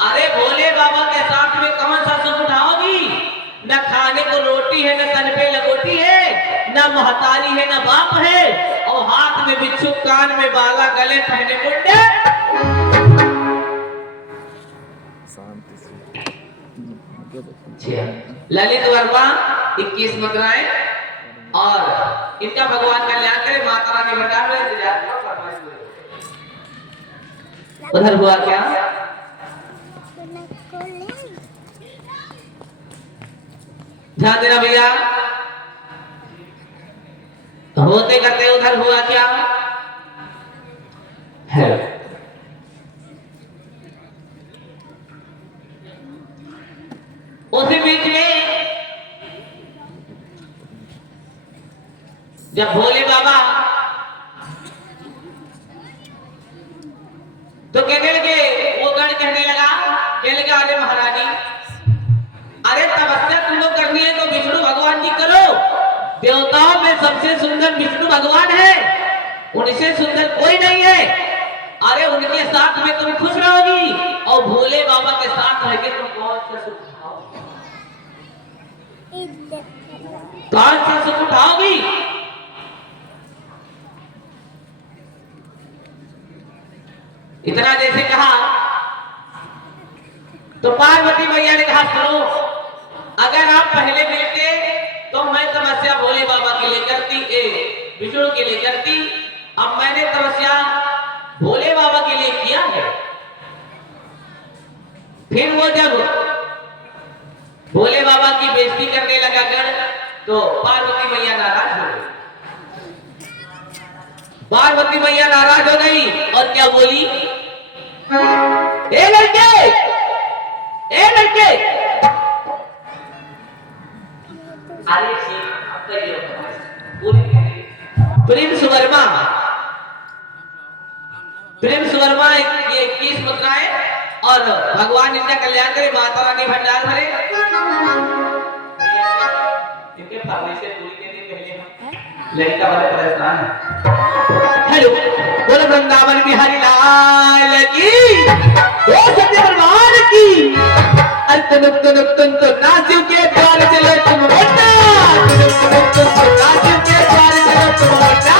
अरे भोले बाबा के साथ में कौन सा सुख उठाओगी न खाने को रोटी है न तन पे लगोटी है न महतारी है न बाप है और हाथ में बिच्छू कान में बाला गले पहने मुंडे ललित वर्मा 21 मुद्राएं और इनका भगवान कल्याण करे माता रानी भंडार में उधर हुआ क्या ध्यान देना भैया होते करते उधर हुआ क्या है उसी बीच में जब भोले बाबा तो कहने लगे वो गण कहने लगा अरे महारानी अरे तपस्या तुम लोग करनी है तो विष्णु भगवान की करो देवताओं में सबसे सुंदर विष्णु भगवान है उनसे सुंदर कोई नहीं है अरे उनके साथ में तुम खुश रहोगी और भोले बाबा के साथ रह के तुम कौन सा सुख उठाओगी कौन सा सुख उठाओगी इतना जैसे कहा तो पार्वती मैया ने कहा सुनो अगर आप पहले मिलते तो मैं तपस्या भोले बाबा के लिए करती विष्णु के लिए करती अब मैंने तपस्या भोले बाबा के लिए किया है फिर वो जब भोले बाबा की बेइज्जती करने लगा गण तो पार्वती मैया नाराज हो गई पार्वती मैया नाराज हो गई और क्या बोली ए लड़के अरे प्रिंस वर्मा ये 21 मुद्राएं और भगवान इनका कल्याण करे माता रानी भंडार भरे इनके फावड़े से पूरी देने पहले हम ललिता वाले परेशान है हेलो बोलो वृंदावन बिहारी लाल की ओ सत्य भगवान की तुम तो नासियों के द्वार चलो तुम वरना तुम नासियों के द्वार चलो तुम वरना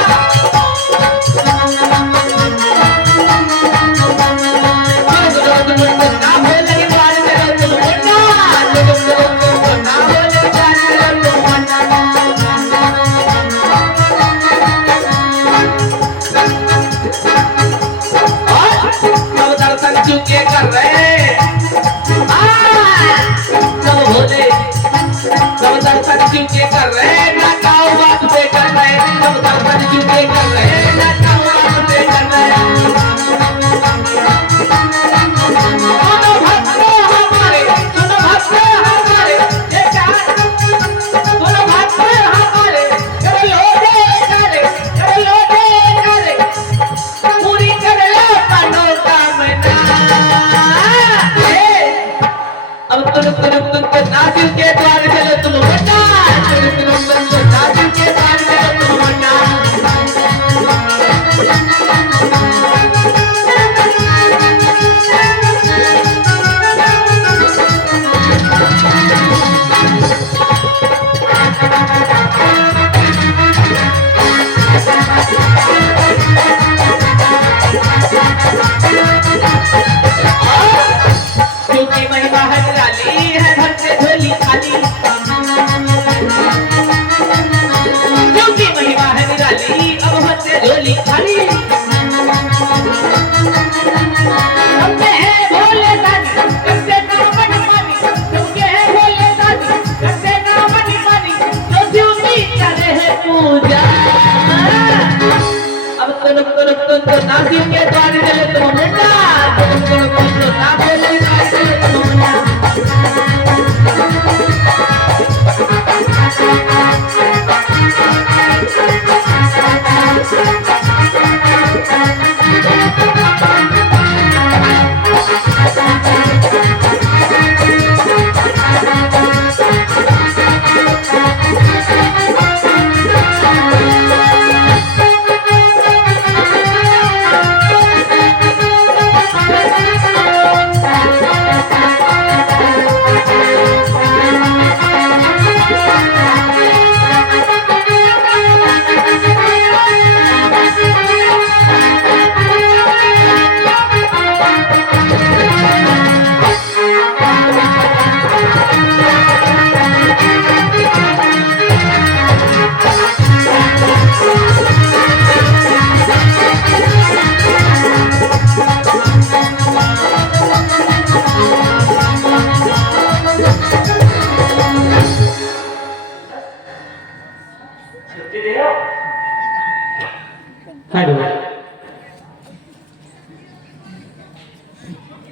दर्शन शिव के कर रहे ना काओ बात पे कर रहे सब दर्शन शिव के कर रहे ना काओ बात पे कर रहे सुनो भक्त हमारे ये क्या सुनो भक्त हमारे कर लो करे पूरी कर लो मनोकामना अब तुम नासिर के द्वार चलो तुम बना तुम नासिर के द्वार चलो तुम बना क्योंकि महिमा है निराली है भक्त झोली खाली क्योंकि महिमा है निराली अब भक्त झोली खाली हमने है भोले दानी करते ना मन मानी क्योंकि है भोले दानी करते ना मन मानी तो शिव की करे है पूजा अब तुम नासिर के द्वार चले तुम बेटा तुम ना बोले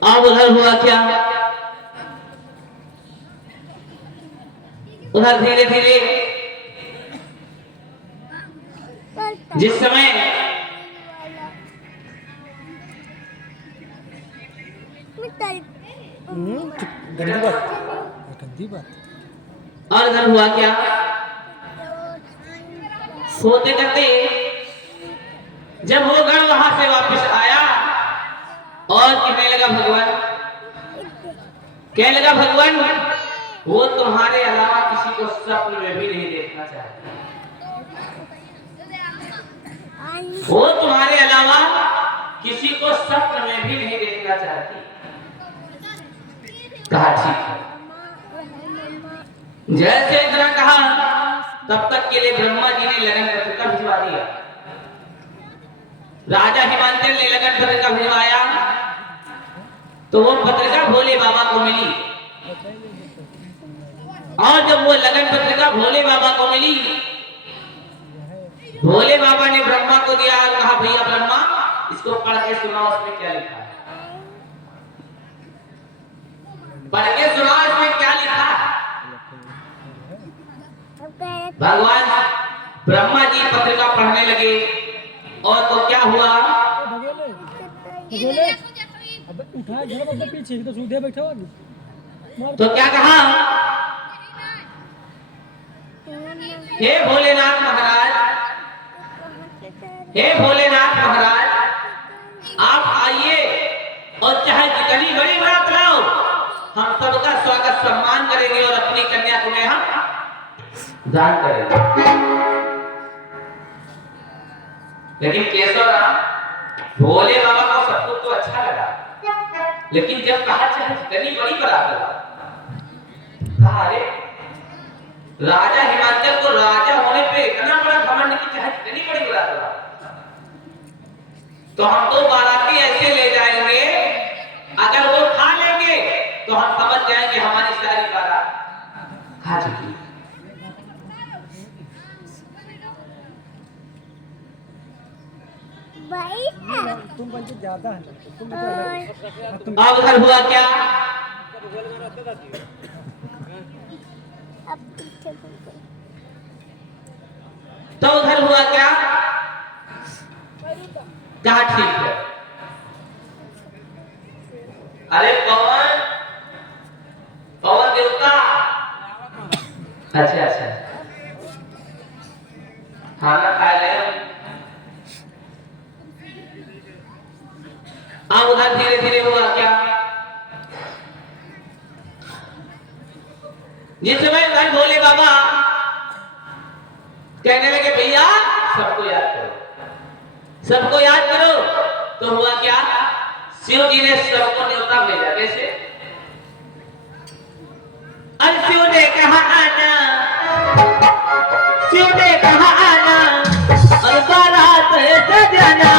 अब उधर हुआ क्या उधर धीरे धीरे जिस समय गंदी बात और उधर हुआ क्या सोते करते जब वो गण वहां से वापस आया और कहने लगा भगवान कहने लगा भगवान वो तुम्हारे अलावा किसी को स्वप्न में भी नहीं देखना चाहती वो तुम्हारे अलावा किसी को स्वप्न में भी नहीं देखना चाहती कहा ठीक है जैसे इतना कहा तब तक के लिए ब्रह्मा जी ने लगन पत्रिका भिजवा दिया राजा हिमांचल ने लगन पत्रिका भिजवाया तो वो पत्रिका भोले बाबा को मिली और जब वो लगन पत्रिका भोले बाबा को मिली भोले बाबा ने ब्रह्मा को दिया और कहा भैया ब्रह्मा इसको पढ़ के सुनाओ उसमें क्या लिखा है पढ़ के सुनाओ इसमें क्या लिखा है भगवान ब्रह्मा जी पत्रिका पढ़ने लगे और तो क्या हुआ अब उठा जरा अब पीछे तो सीधे बैठा हो तो क्या कहा हे भोलेनाथ महाराज हे भोलेनाथ महाराज आप आइए और चाहे जितनी बड़ी बात लाओ हम सबका स्वागत सम्मान करेंगे और अपनी कन्या को हम दान करेंगे लेकिन केशव राम भोले बाबा को सब कुछ तो अच्छा लगा लेकिन जब कहा चाहे जितनी बड़ी बात लाओ कहा अरे राजा हिमाचल को राजा होने पे इतना बड़ा घमंड की चाहे कितनी बड़ी बात लाओ तो हम तो बाराती ऐसे ले जाएंगे अगर वो खा लेंगे तो हम समझ जाएंगे हमारी सारी बारात खा चुकी तुम बल्कि ज्यादा है तुम तुम अब उधर हुआ क्या? तो उधर हुआ क्या? कहा ठीक है। अरे पवन, पवन देवता। अच्छा अच्छा, खाना खा ले। अब उधर धीरे धीरे हुआ क्या? जिस समय उधर भोले बाबा कहने लगे भैया सबको याद करो, सबको याद करो, तो हुआ क्या? शिव जी ने सबको न्योता भेजा। कैसे? अरे शिव ने कहा आना, शिव ने कहा आना और बारात सजाना।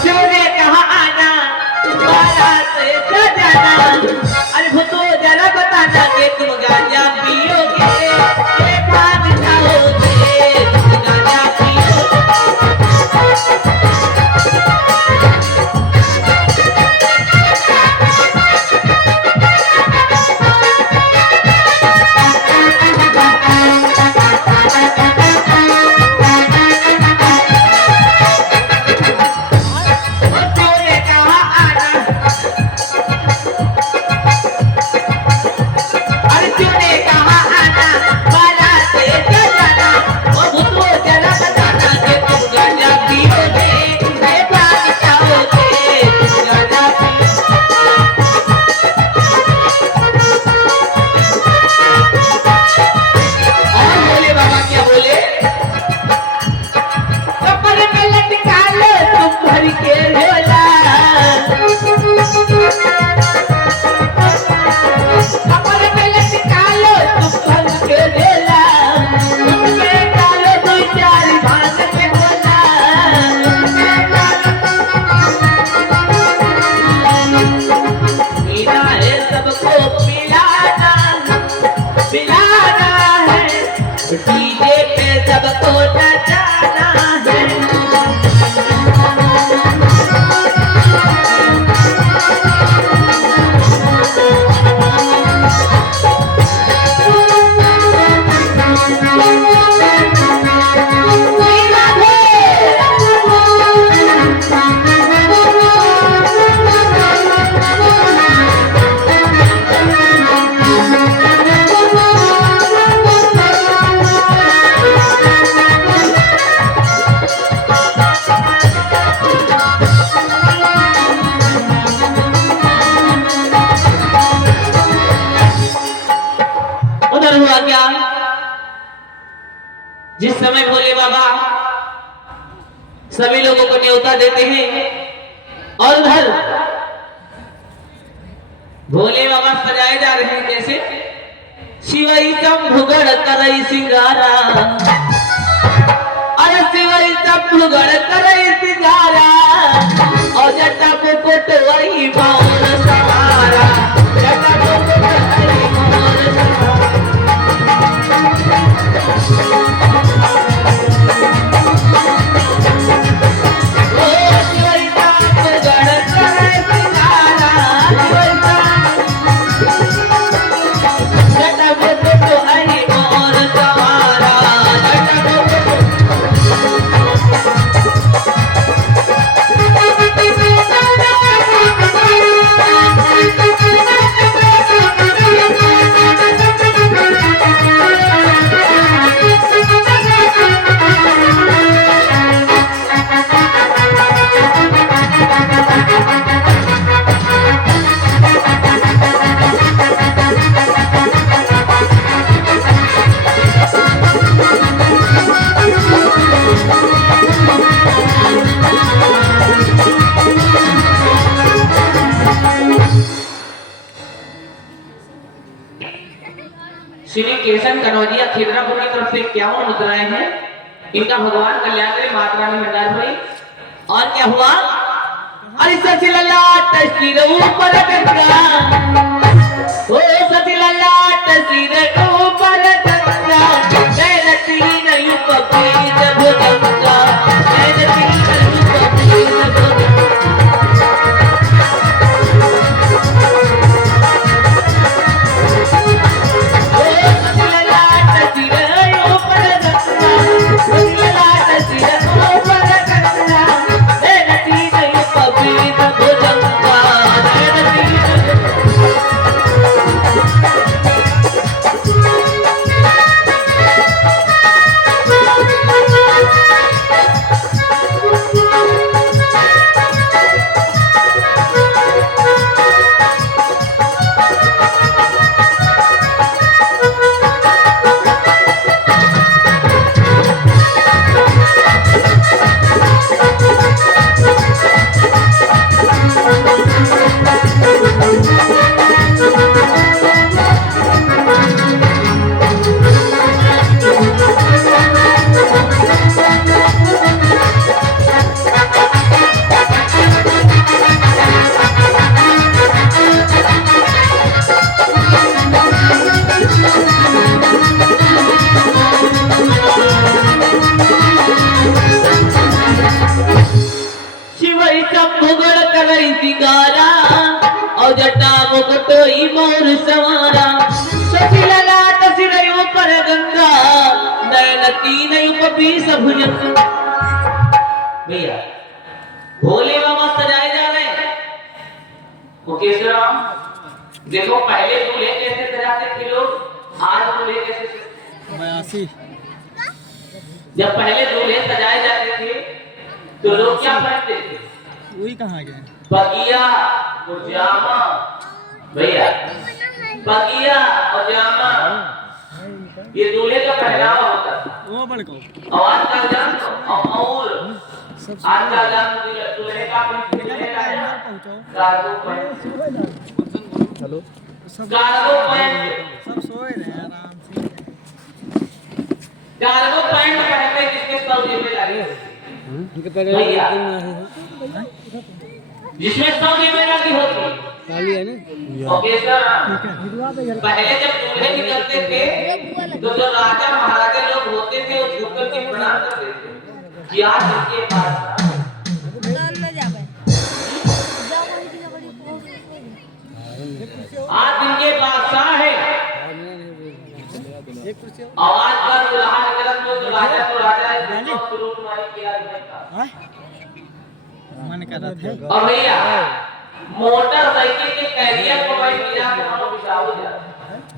शिव ने कहा आना, बारात सजाना। अरे भूतो जरा बताना कि तुम गांजा पियोगे ये भाग जाओगे, तुम गांजा पियोगे। शिव ने कहा आना, अरे शिव ने कहा आना, बारात सजाना। और भूतो जरा बताना कि तुम गांजा पियोगे ये भाग जाओगे, तुम गांजा पियोगे। और भोले बाबा क्या बोले? कमर में लटका लो तुम भर के झोला, कमर में लटका लो तुम भर के झोला। उसमें डालो दो चार भांग के गोला, उसमें डालो। पीना है सबको पिलाना, पिलाना है डीजे पे सबको नचाना है। पीना उधर हुआ क्या? जिस समय भोले बाबा सभी लोगों को न्योता देते हैं और उधर भोले बाबा सजाए जा रहे हैं। कैसे? शिवई चंभुगड़ करई सिंगारा, अरे शिवई चंभुगड़ करई सिंगारा और जटा को कोटवई मौन सवारा, जटा को कोटवई मौन सवारा। ओ शिवई चंभुगड़ करई सिंगारा, शिवई जटा को कोटवई मौन सवारा, जटा को श्री केशन कनौजिया खिदरापुर की तरफ से 51 मुद्राएं हैं। इनका भगवान कल्याण करे, माता रानी भंडार भरी। और क्या हुआ? अरे सच ललाट सिर ऊपर गंगा, ओ सच ललाट सिर ऊपर गंगा, गैरती नहीं पपी जब गंगा, गैरती नहीं पपी जब गंगा। जटा मुकुटोई मोर सवारा, सखी ललाट सिर ऊपर गंगा, नयन तीन उपबीस भुजंग। भैया भोले बाबा सजाए जा रहे हैं। मुकेश्वर राम देखो, पहले दूल्हे कैसे सजाते थे लोग, आज दूल्हे कैसे? 82 जब पहले दूल्हे सजाए जाते थे तो लोग क्या पहनते थे? वही कहाँ गए? पगिया और जामा। भैया पगिया और जामा ये दूल्हे का पहनावा होता था। वो बड़को और आजकल जान दो, और आजकल जान दो दूल्हे का cargo pant, hello cargo pant, सब सोए रहे हैं आराम से। कार्गो पैंट पहनते जिसके सौ जिम्मेदारी होती। भैया जिसमें सब जिम्मेदारी होती काली है ना। ओके सर, पहले जब दूल्हे निकलते थे तो जो राजा महाराजा लोग होते थे वो झुककर के प्रणाम करते थे कि आज इनके पास आज इनके बादशाह है। आवाज का दुल्हा निकलत में तो राजा है, तो शुरू तुम्हारी किया जाएगा। मन कर रहा था। और भैया मोटरसाइकिल के कैरियर को भाई मिला के मानो पिसाओ जा,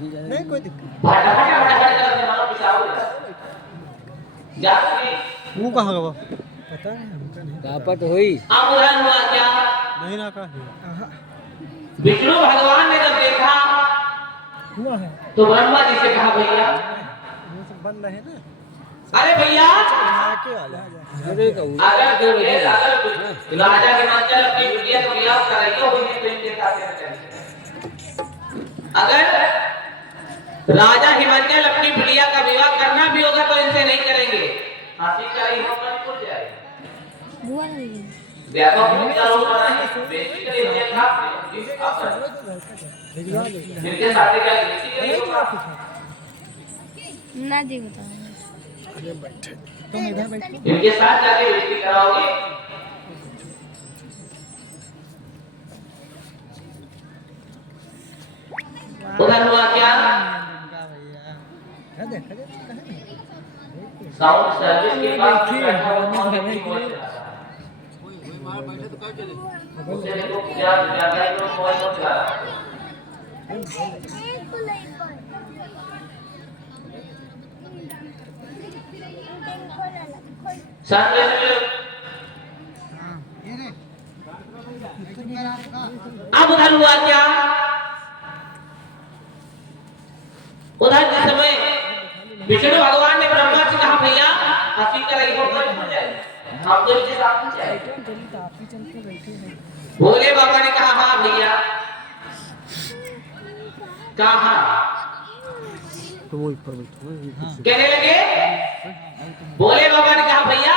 नहीं कोई दिक्कत। फटाफट करके मानो पिसाओ जा। वो कहाँ गया? पता नहीं हमको नहीं। दापट हुई। अब उधर हुआ क्या? नहीं ना का विष्णु भगवान ने जब देखा हुआ है। तो ब्रह्मा जी से कहा भैया, वो सब बंद है ना। अरे भैया आके वाला अगर राजा हिमाचल अपनी बिटिया को विवाह कराइयो हुई तो इनके साथ रहना चाहिए। अगर राजा हिमाचल अपनी बिटिया का विवाह करना भी होगा तो इनसे नहीं करेंगे। हाथी कराई हो पर खुल जाएगा। देखो क्या लोग बनाए बेइज्जती करी हुई था इनके साथ क्या बेइज्जती करी होगा ना जी बताओ। तुम इधर बैठो। इनके साथ जाके बेइज्जती कराओगे। उधर हुआ क्या? साउंड सर्विस के पास बैठा हुआ कौन व्यक्ति बोल रहा है? उसे देखो क्या है तो मोबाइल फोन चला रहा है। अब उधर हुआ क्या? उधर के समय विष्णु भगवान ने ब्रह्मा से कहा भैया हंसी कर रही हो मत हो जाए, हम तो इनके साथ नहीं जाए। भोले बाबा ने कहा हाँ भैया। कहा तो वो ऊपर बैठो। कहने लगे भोले बाबा ने कहा भैया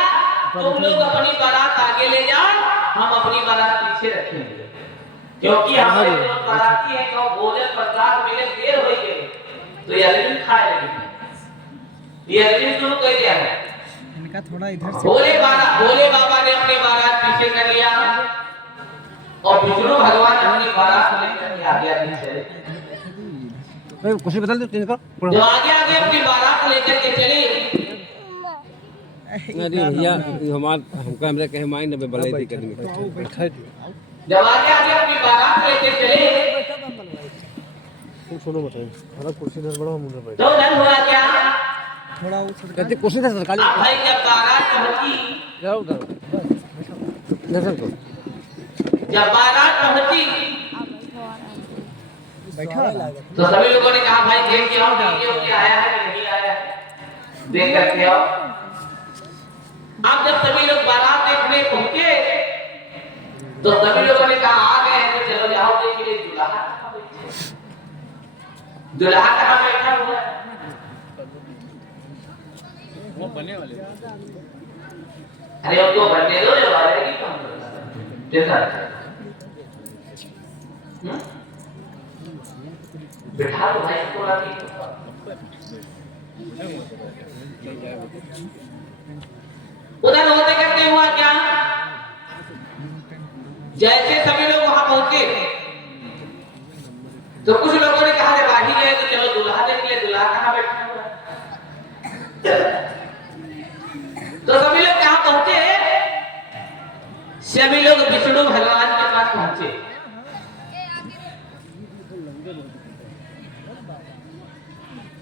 तुम लोग अपनी बारात आगे ले जाओ, हम अपनी बारात पीछे रखेंगे, क्योंकि हमारे जो बाराती है क्यों भोजन प्रसाद मिले देर हो गई तो ये अगली खाए लगी, ये अगली शुरू कर दिया है। इनका थोड़ा इधर से भोले बाबा ने अपनी बारात पीछे कर लिया और विष्णु भगवान अपनी बारात लेकर के आगे आगे चले। कुछ बता दो तीन का जो आगे आगे अपनी बारात लेकर के चले, नहीं भैया हमारा हमका हमरे कहे माइन न बलाई दी करनी जब आगे आगे अपनी बारात लेकर चले तुम सुनो बताइए हमारा कुर्सी दर बड़ा मुंडा भाई तो उधर हुआ क्या? थोड़ा उधर कहते कुर्सी दर सरकारी अब भाई जब बारात पहुंची, जाओ उधर नजर को जब बारात पहुंची बैठा तो सभी लोगों ने कहा भाई देख के आओ डीजे आया है कि नहीं आया है, देख करके आओ। अब जब सभी लोग बारात देखने पहुंचे तो सभी लोगों ने कहा आ गए हैं तो चलो जाओ देखिए दूल्हा कहाँ बैठा है? दूल्हा कहाँ बैठा हुआ है? वो बने वाले अरे उनको बनने दो जो वाले की कम जैसा बिठा दो भाई को लाके। उधर होते करते हुआ क्या, जैसे सभी लोग वहां पहुंचे तो कुछ लोगों ने कहा जब आ ही गए तो चलो दूल्हा देख ले, दूल्हा कहाँ बैठा हुआ है। तो सभी लोग कहाँ पहुंचे, सभी लोग विष्णु भगवान के पास पहुंचे।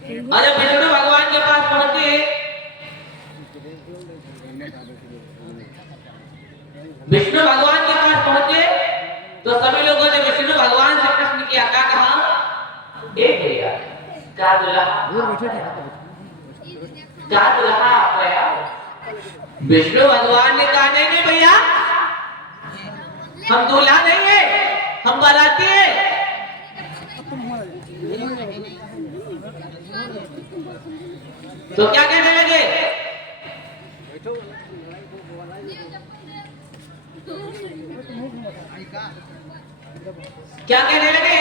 और जब विष्णु भगवान के पास पहुंचे, विष्णु भगवान के पास पहुंचे तो सभी लोगों ने विष्णु भगवान से प्रश्न किया, क्या कहा? एक भैया क्या दूल्हा आप गया? विष्णु भगवान ने कहा नहीं नहीं भैया, हम दूल्हा नहीं है, हम बाराती है। तो क्या कहने लगे? क्या कहने लगे?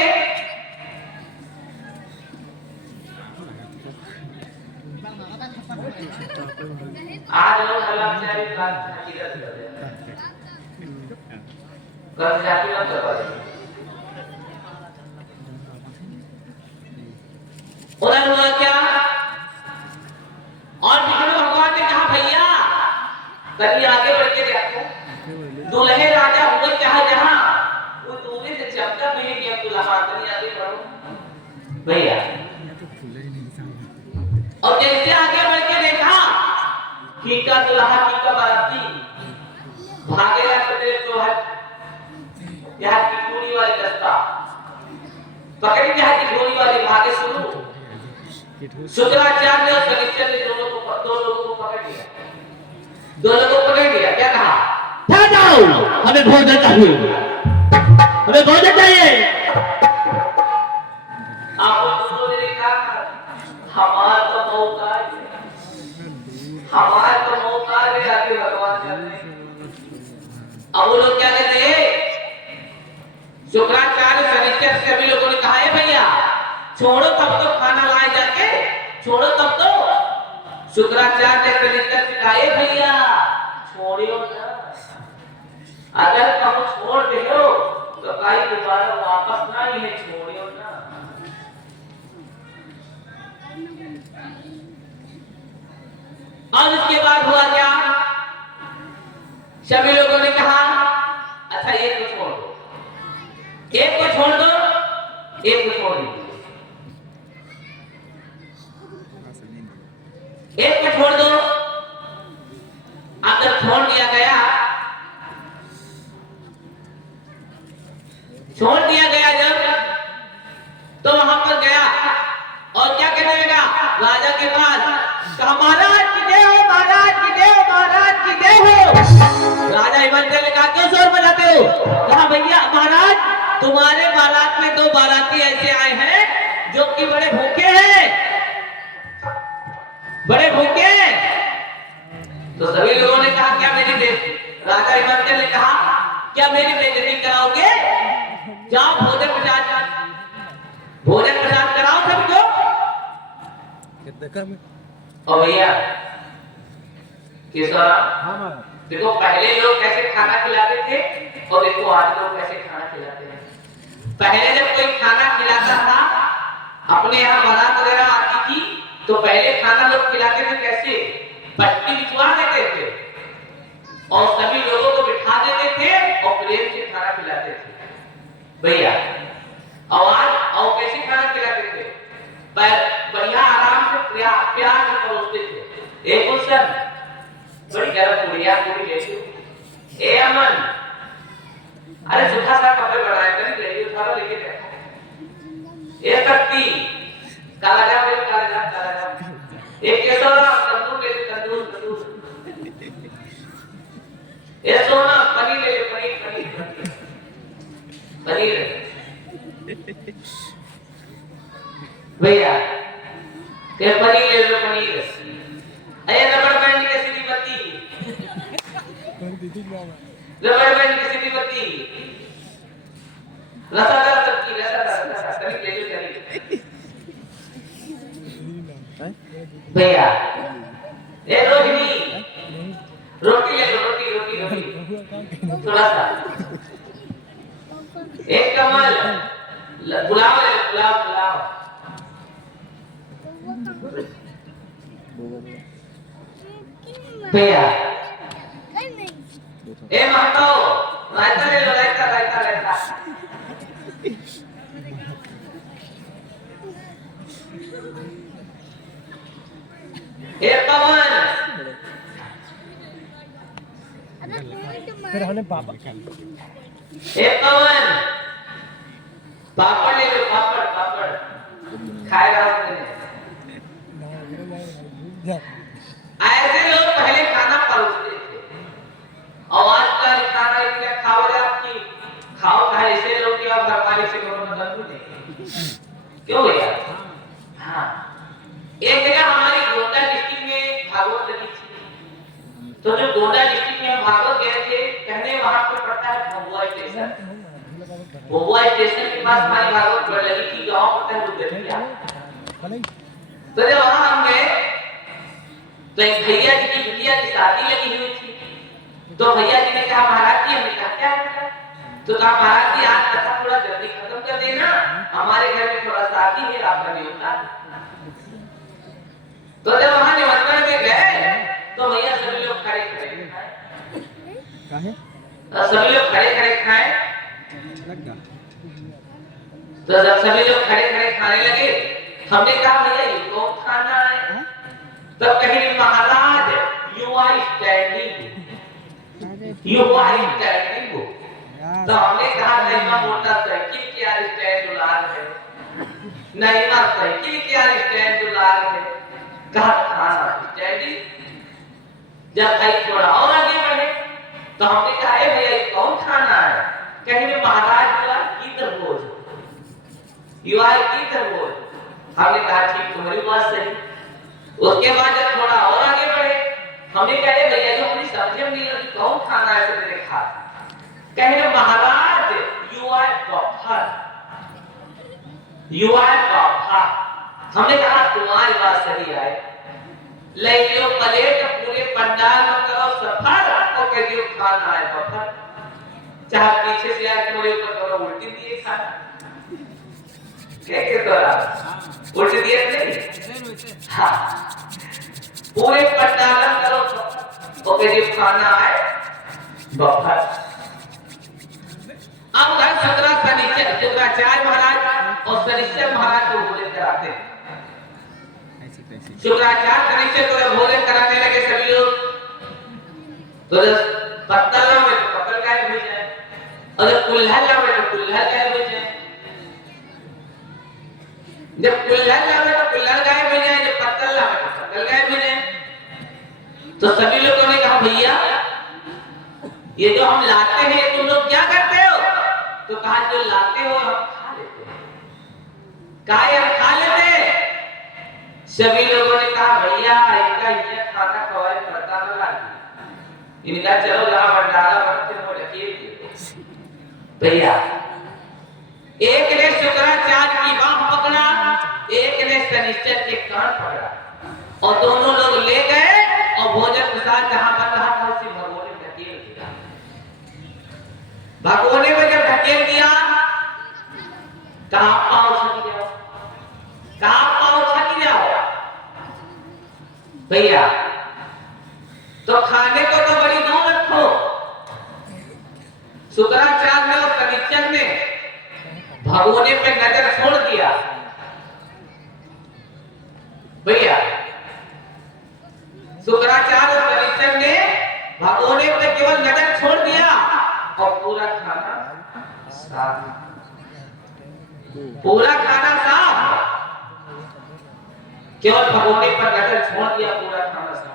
आज लोग कर्मचारी उधर हुआ क्या, और विष्णु भगवान ने कहा भैया कभी आगे बढ़ के देखो, दूल्हे राजा हुए चाहे जहां वो दूल्हे से चमका मिले कि अब दूल्हा कभी आगे बढ़ो भैया। और जैसे आगे बढ़ के देखा कि का दूल्हा की का बाराती भागेगा तो तो है यहाँ की पूरी वाली रास्ता पकड़ी, यहाँ की पूरी वाली भागे शुरू। शुक्राचार्य और शनिचर ने दो लोगों को पकड़ लिया, दो लोगों को पकड़ लिया। क्या कहा? जाओ, हमें भोजन चाहिए, हमें भोजन चाहिए। आप दोनों ने कहा हमारा तो मौका है, हमारा तो मौका है आगे भगवान जाने। अब वो लोग क्या कहते हैं? शुक्राचार्य शनिचर सभी लोगों ने कहा है भैया छोड़ो तब तो खाना लाए जाके, छोड़ो तब तो। शुक्राचार्य शनिचर से कहा भैया छोड़ियो ना, अगर तुम छोड़ दियो तो कहीं दोबारा वापस ना ही छोड़ियो ना। और उसके बाद हुआ क्या, सभी लोगों ने कहा अच्छा एक को छोड़ दो, एक को छोड़ दो, एक को छोड़ दीजिए, एक को छोड़ दो। अब जब छोड़ दिया गया, छोड़ दिया गया जब, तो वहां पर गया और क्या कहने लगा राजा के पास, कहा महाराज की जय हो, महाराज की जय हो, महाराज की जय हो। राजा हिमाचल ने कहा क्यों शोर बजाते हो? कहा भैया महाराज तुम्हारे बारात में दो बाराती ऐसे आए हैं जो कि बड़े भूखे हैं, बड़े भूखे हैं, तो सभी लोगों ने कहा क्या मेरी बेइज्जती, राजा हिमाचल ने कहा क्या मेरी बेइज्जती कराओगे, जाओ भोजन प्रसाद कराओ सबको। और भैया देखो पहले लोग कैसे खाना खिलाते थे और देखो आज लोग कैसे खाना खिलाते हैं। पहले जब कोई खाना खिलाता था, अपने यहाँ बारात वगैरह आती थी, तो पहले खाना लोग खिलाते थे कैसे, पट्टी बिछवा देते थे और सभी लोगों को बिठा देते थे और प्रेम से खाना खिलाते थे भैया। और कैसे खाना खिलाते थे, बढ़िया आराम से प्यार से परोसते थे। एक क्वेश्चन बड़ी गर्म पूड़िया पूरी लेके ए अमन, अरे सूखा सा कपड़े बनाए करी ले उठा लेके बैठा ए शक्ति काला जा एक केसरा तंदूर ले तंदूर ए सोना पनीर ले पनीर भैया के पनीर ले लो पनीर। अरे रबड़ बैंड के सीधी बत्ती रबड़ बैंड की सीधी बत्ती रसादार सब्जी रसादार करी ले लो करी भैया। ए रोहिणी रोटी ले लो रोटी थोड़ा सा। एक कमल गुलाब ले लो गुलाब भैया। ए महतो रायता ले लो रायता ए पवन फिर हमने पापा ए पवन पापड़ ले लो पापड़ खाएगा ऐसे लोग पहले खाना परोसते थे और आजकल खाना इतना खाओ आपकी खाओ कहा ऐसे लोग कि आप घर मालिक से करो मतलब नहीं क्यों भैया। हाँ एक जगह हमारी गोंडा डिस्ट्रिक्ट में भागवत लगी थी, तो जो गोंडा डिस्ट्रिक्ट में हम भागवत गए थे कहने वहां पे पड़ता है भोगुआ स्टेशन। भोगुआ स्टेशन के पास हमारी भागवत पड़ लगी थी, गाँव पड़ता है दुर्गतिया। तो जब वहां हम गए तो एक भैया जी की बिटिया की शादी लगी हुई थी। तो भैया जी ने कहा महाराज जी, हमने कहा क्या है, तो कहा महाराज जी आज कथा थोड़ा जल्दी खत्म कर देना, हमारे घर में थोड़ा शादी है आपका न्योता। तो जब वहां निमंत्रण में गए तो भैया सभी लोग खड़े खड़े खाए, सभी लोग खड़े खड़े खाए। तो जब सभी लोग खड़े खड़े खाने लगे, हमने कहा भैया ये कौन खाना है, तब कहे महाराज यू आर स्टैंडिंग तो हमने कहा नहीं मोटरसाइकिल की यार स्टैंड उलार है, नहीं ना साइकिल की यार स्टैंड उलार है, कहा खाना स्टैंडिंग। जब भाई थोड़ा और आगे बढ़े तो हमने कहा भैया ये कौन खाना है, कहे महाराज यू आर कीर्तन यू आर कीर्तन। हमने कहा ठीक तुम्हारी बात सही। उसके बाद जब थोड़ा और आगे बढ़े हमने कहा भैया जो अपनी समझ में नहीं लगी कौन खाना है, तो मैंने कहा कहे महाराज you are buffer you are buffer. हमने कहा तुम्हारी बात सही है, ले लो प्लेट पूरे पंडाल में करो सफर और कह दियो खाना है बफर, चाहे पीछे से आके मेरे ऊपर करो उल्टी दिए खाना कैसे तो उल्टी दिए नहीं। हाँ पूरे पंडाल में करो और कह दियो खाना है बफर। अब घर शुक्राचार्य महाराज और शनिश्चर महाराज को भोजन कराते हैं। शुक्राचार्य शनिश्चर को भोजन कराने लगे सभी लोग, तो जब पत्तल ना हुए तो पत्तल गायब हो जाए और जब कुल्हड़ ना हुए तो कुल्हड़ गायब हो जाए। जब कुल्हड़ ना हुए तो कुल्हड़ गायब हो जाए, जब पत्तल ना हुए तो पत्तल गायब हो जाए। तो सभी लोगों ने कहा भैया ये जो हम लाते हैं तुम लोग क्या करते हो, तो कहा जो लाते हो हम खा लेते हैं। कहा हम खा लेते हैं। सभी लोगों ने कहा भैया इनका ये खाना खवाए पड़ता न लागी, इनका चलो जहाँ भंडारा बनते हो ढकेल दो। भैया एक ने शुक्राचार्य की बाह पकड़ा, एक ने शनिश्चर के कान पकड़ा, और दोनों लोग ले गए और भोजन प्रसाद जहाँ बन रहा था उसे भगवान ने ढकेल दिया। भगवान ने जब ढकेल दिया, कहाँ पाँव छक जाओ, कहाँ पाँव छक जाओ। भैया तो खाने को तो बड़ी दूर रखो, शुक्राचार्य और शनिश्चर ने भगोने पे नजर छोड़ दिया। भैया शुक्राचार्य और शनिश्चर ने भगोने पे केवल नजर छोड़ दिया और पूरा खाना साफ, पूरा खाना साफ, केवल भगोने पर नजर छोड़ दिया, पूरा खाना साफ।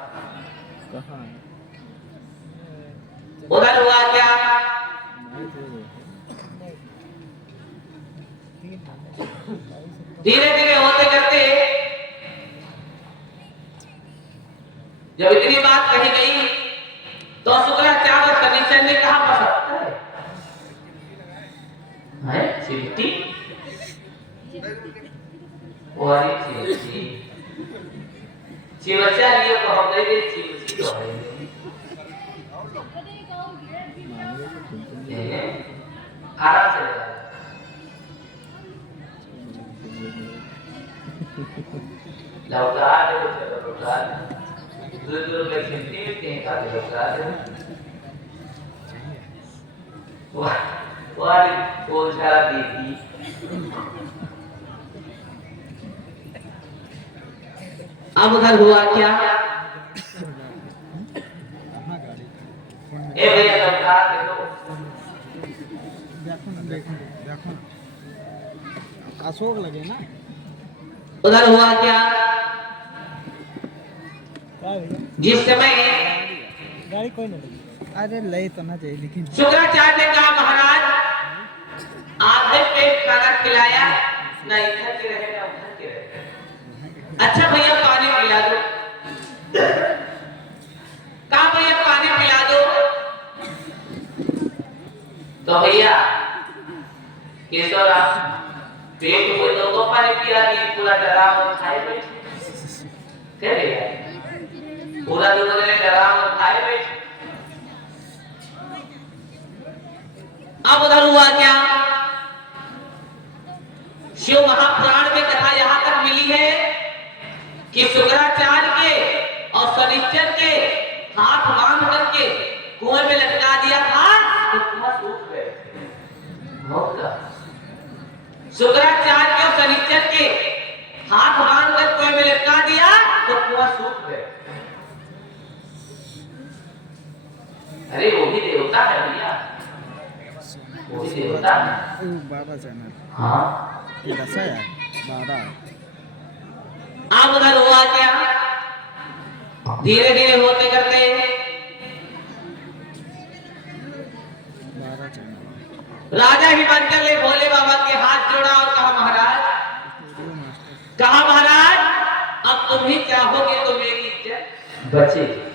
उधर हुआ क्या, धीरे धीरे होते करते जब इतनी बात कही गई तो शुक्राचार्य और शनिश्चर ने कहा बस सकता है चिमटी, वाली चिमटी चिमचा लिए तो हम गए चिमची तो है आराम से लौटा दे, चलो लौटा दे, दूर दूर में चिमटी में कहीं का लौटा दे, वाली बोझा दीदी। अब उधर हुआ क्या, ए भैया लौटा दे दो, अशोक लगे ना। उधर हुआ क्या, जिस समय गाड़ी कोई नहीं लगी, अरे ले तो ना चाहिए लेकिन शुक्राचार्य ने कहा महाराज आधे पेट खाना खिलाया, ना इधर के रहे ना उधर के रहे, अच्छा भैया पानी पिला दो, कहा भैया पानी पिला दो, तो भैया केशवराम पेट हुए तो पानी पिया दी, पूरा डरा और खाए बैठे, क्या भैया पूरा दोनों ने डरा और खाए बैठे। अब उधर हुआ क्या, शिव महापुराण में कथा यहां तक मिली है कि शुक्राचार्य के और शनिश्चर के हाथ बांध करके कुएं में लटका दिया था तो कुआं सूख गए। शुक्राचार्य के और शनिश्चर के हाथ बांध कर कुएं में लटका दिया तो कुआं सूख गए। अरे वो भी देवता है भैया, वो भी देवता है। 12 चैनल, हाँ ये 10 है यार, 12। अब उधर हुआ क्या, धीरे धीरे होते करते 12 चैनल। राजा हिमांचल ने भोले बाबा के हाथ जोड़ा और कहा महाराज, कहा महाराज अब तुम ही चाहोगे तो मेरी इज्जत बचेगी,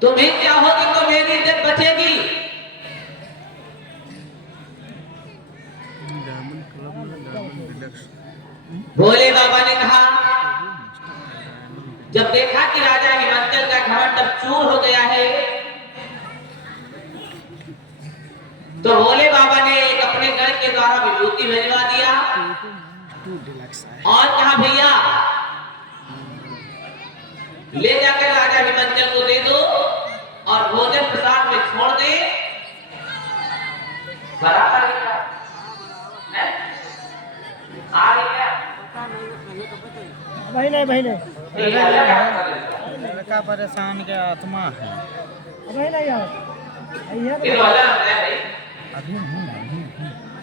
तुम ही चाहोगे तो मेरी इज्जत बचेगी। भोले बाबा ने कहा, जब देखा कि राजा हिमांचल का घमंड अब चूर हो गया है तो भोले बाबा ने एक अपने गण के द्वारा विभूति भिजवा दिया और कहा भैया ले जाकर राजा हिमांचल को दे दो और भोजन प्रसाद में छोड़ दे, बराबर है आ गया भाई नहीं लड़का परेशान के आत्मा है, भाई नहीं यार अभी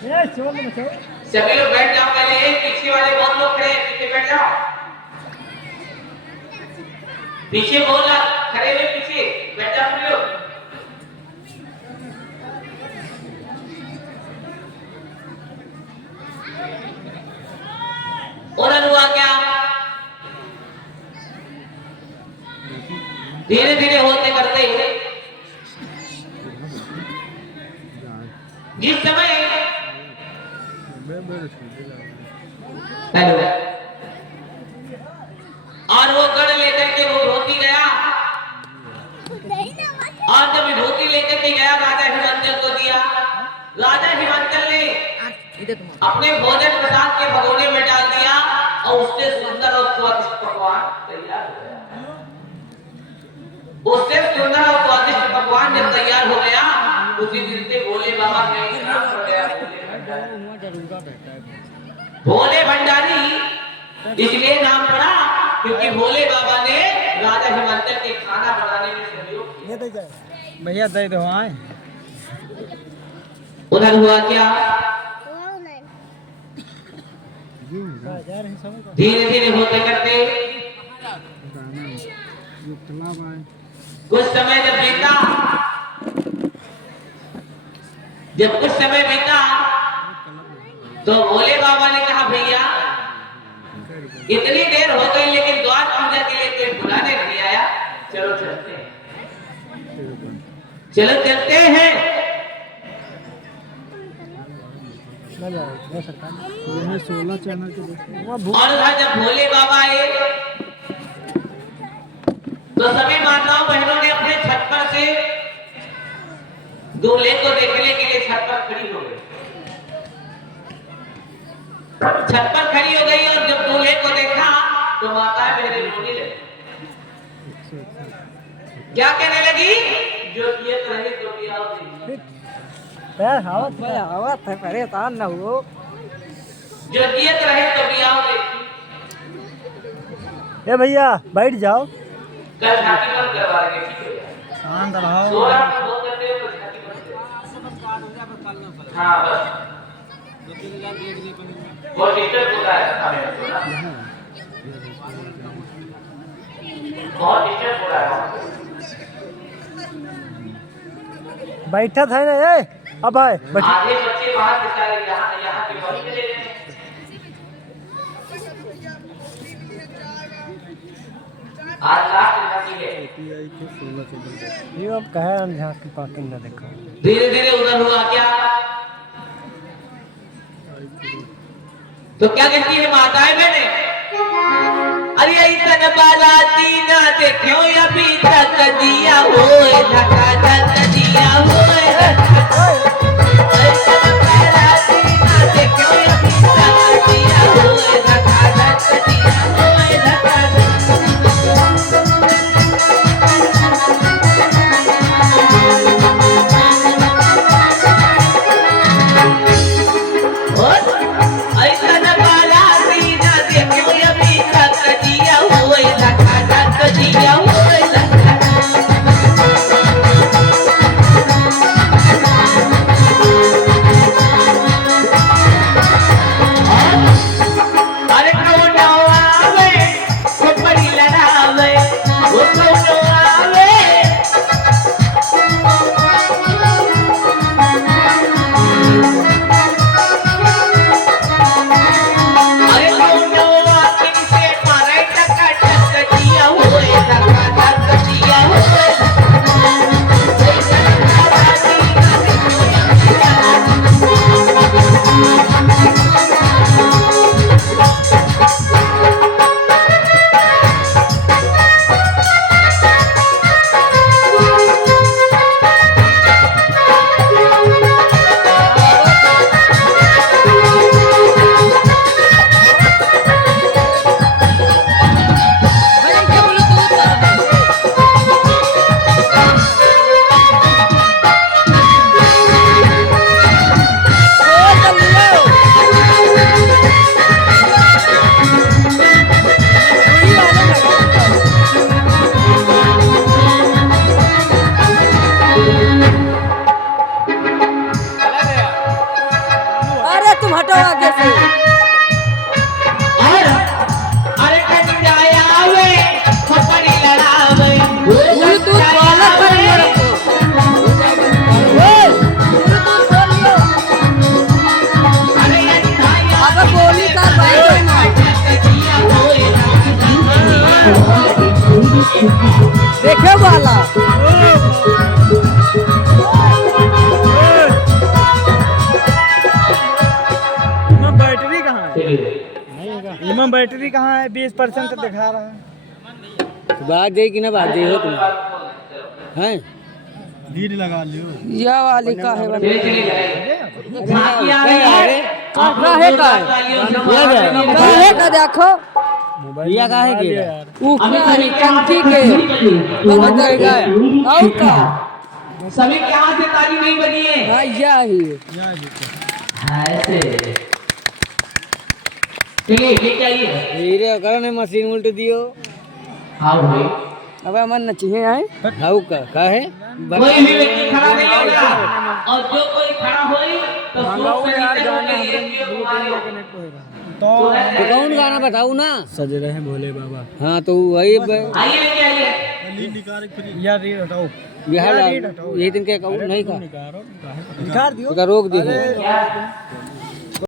ये छोड़ दो, सभी लोग बैठ जाओ, पहले पीछे वाले बहुत लोग खड़े हैं, पीछे बैठ जाओ, पीछे बोला खड़े हुए पीछे बैठ जाओ सभी लोग। और धीरे धीरे होते करते जिस समय हेलो और वो गढ़ लेकर के वो धोती गया और जब विभूति लेकर के गया राजा हिमांचल को दिया। राजा हिमांचल ने अपने भोजन प्रसाद के भगोने में डाल दिया और उससे सुंदर और स्वादिष्ट पकवान तैयार हो गया। उससे सुंदर और स्वादिष्ट पकवान जब तैयार हो गया उसी दिन से भोले बाबा का नाम पड़ गया भोले भंडारी। इसलिए नाम पड़ा क्योंकि भोले बाबा ने राजा हिमांचल के खाना बनाने में सहयोग किया। भैया दे दो आए उधर हुआ क्या धीरे धीरे होते करते कुछ समय जब बीता तो भोले बाबा ने कहा भैया इतनी देर हो गई लेकिन द्वार पूजा के लिए कोई बुलाने नहीं आया। चलो चलते हैं यह 16 चैनल के और जब भोले बाबा आए तो सभी माताओं बहनों ने अपने छत पर से दूल्हे को देखने के लिए छत पर खड़ी हो गई। छत पर खड़ी हो गई और जब दूल्हे को देखा तो माता मेरे रोने लगी। क्या कहने लगी जो किए रहे तो दिया हवा था परेशान ना हो जो किए रहे तो दिया ए भैया बैठ जाओ। कल छाती बंद करवा रहे ठीक है शांत रहो। सोरा बहुत करते हो तो छाती बंद कर। हाँ बस वो डिस्टर्ब होता है हमें बहुत डिस्टर्ब हो रहा है। बैठा था ना ए अब आए आधे बच्चे बाहर के सारे यहाँ के वहीं चले गए। आज लास्ट झांकी है ये अब कहे हम झांकी पार्किंग ना देखो। धीरे धीरे उधर हुआ क्या तो क्या कहती है माताएं बहने अरे ऐसा बाराती ना देखो अभी तक दिया हो धक्का धक दिया हो ऐसा बाराती ना देखो अभी तक दिया हो धक्का धक दिया हो धक्का दिया देखे वाला इमाम बैटरी कहाँ है? चलिए इमाम बैटरी कहाँ है? 20% दिखा रहा है। तो बात जाए कि ना बात जाए हो तुम हैं लीड लगा लियो। या वाली का है चलिए चलिए जाइए। झांकी आ रही है आप लोग काहे का जोरदार तालियों से काहे का देखो या काहे के यार ऊपर है टंकी के बहुत गया और का सभी के हाथ से ताली नहीं बजी है हां या ही ऐसे चलिए लेके आइए धीरे करो ने मशीन उल्ट दियो हाँ भाई अबे मन न चाहिए आए हाउ का है कोई भी व्यक्ति खड़ा नहीं होगा और जो कोई खड़ा होई तो सोच से यार नीचे गाना होकर ये तुम्हारे कनेक्ट होएगा। तो कौन गाना बताऊ ना सज रहे हैं भोले बाबा। हाँ तो वही आइए लेके आइए यार रीड हटाओ। बिहार यही दिन के कहूँ नहीं का निकाल दियो। रोक दे क्या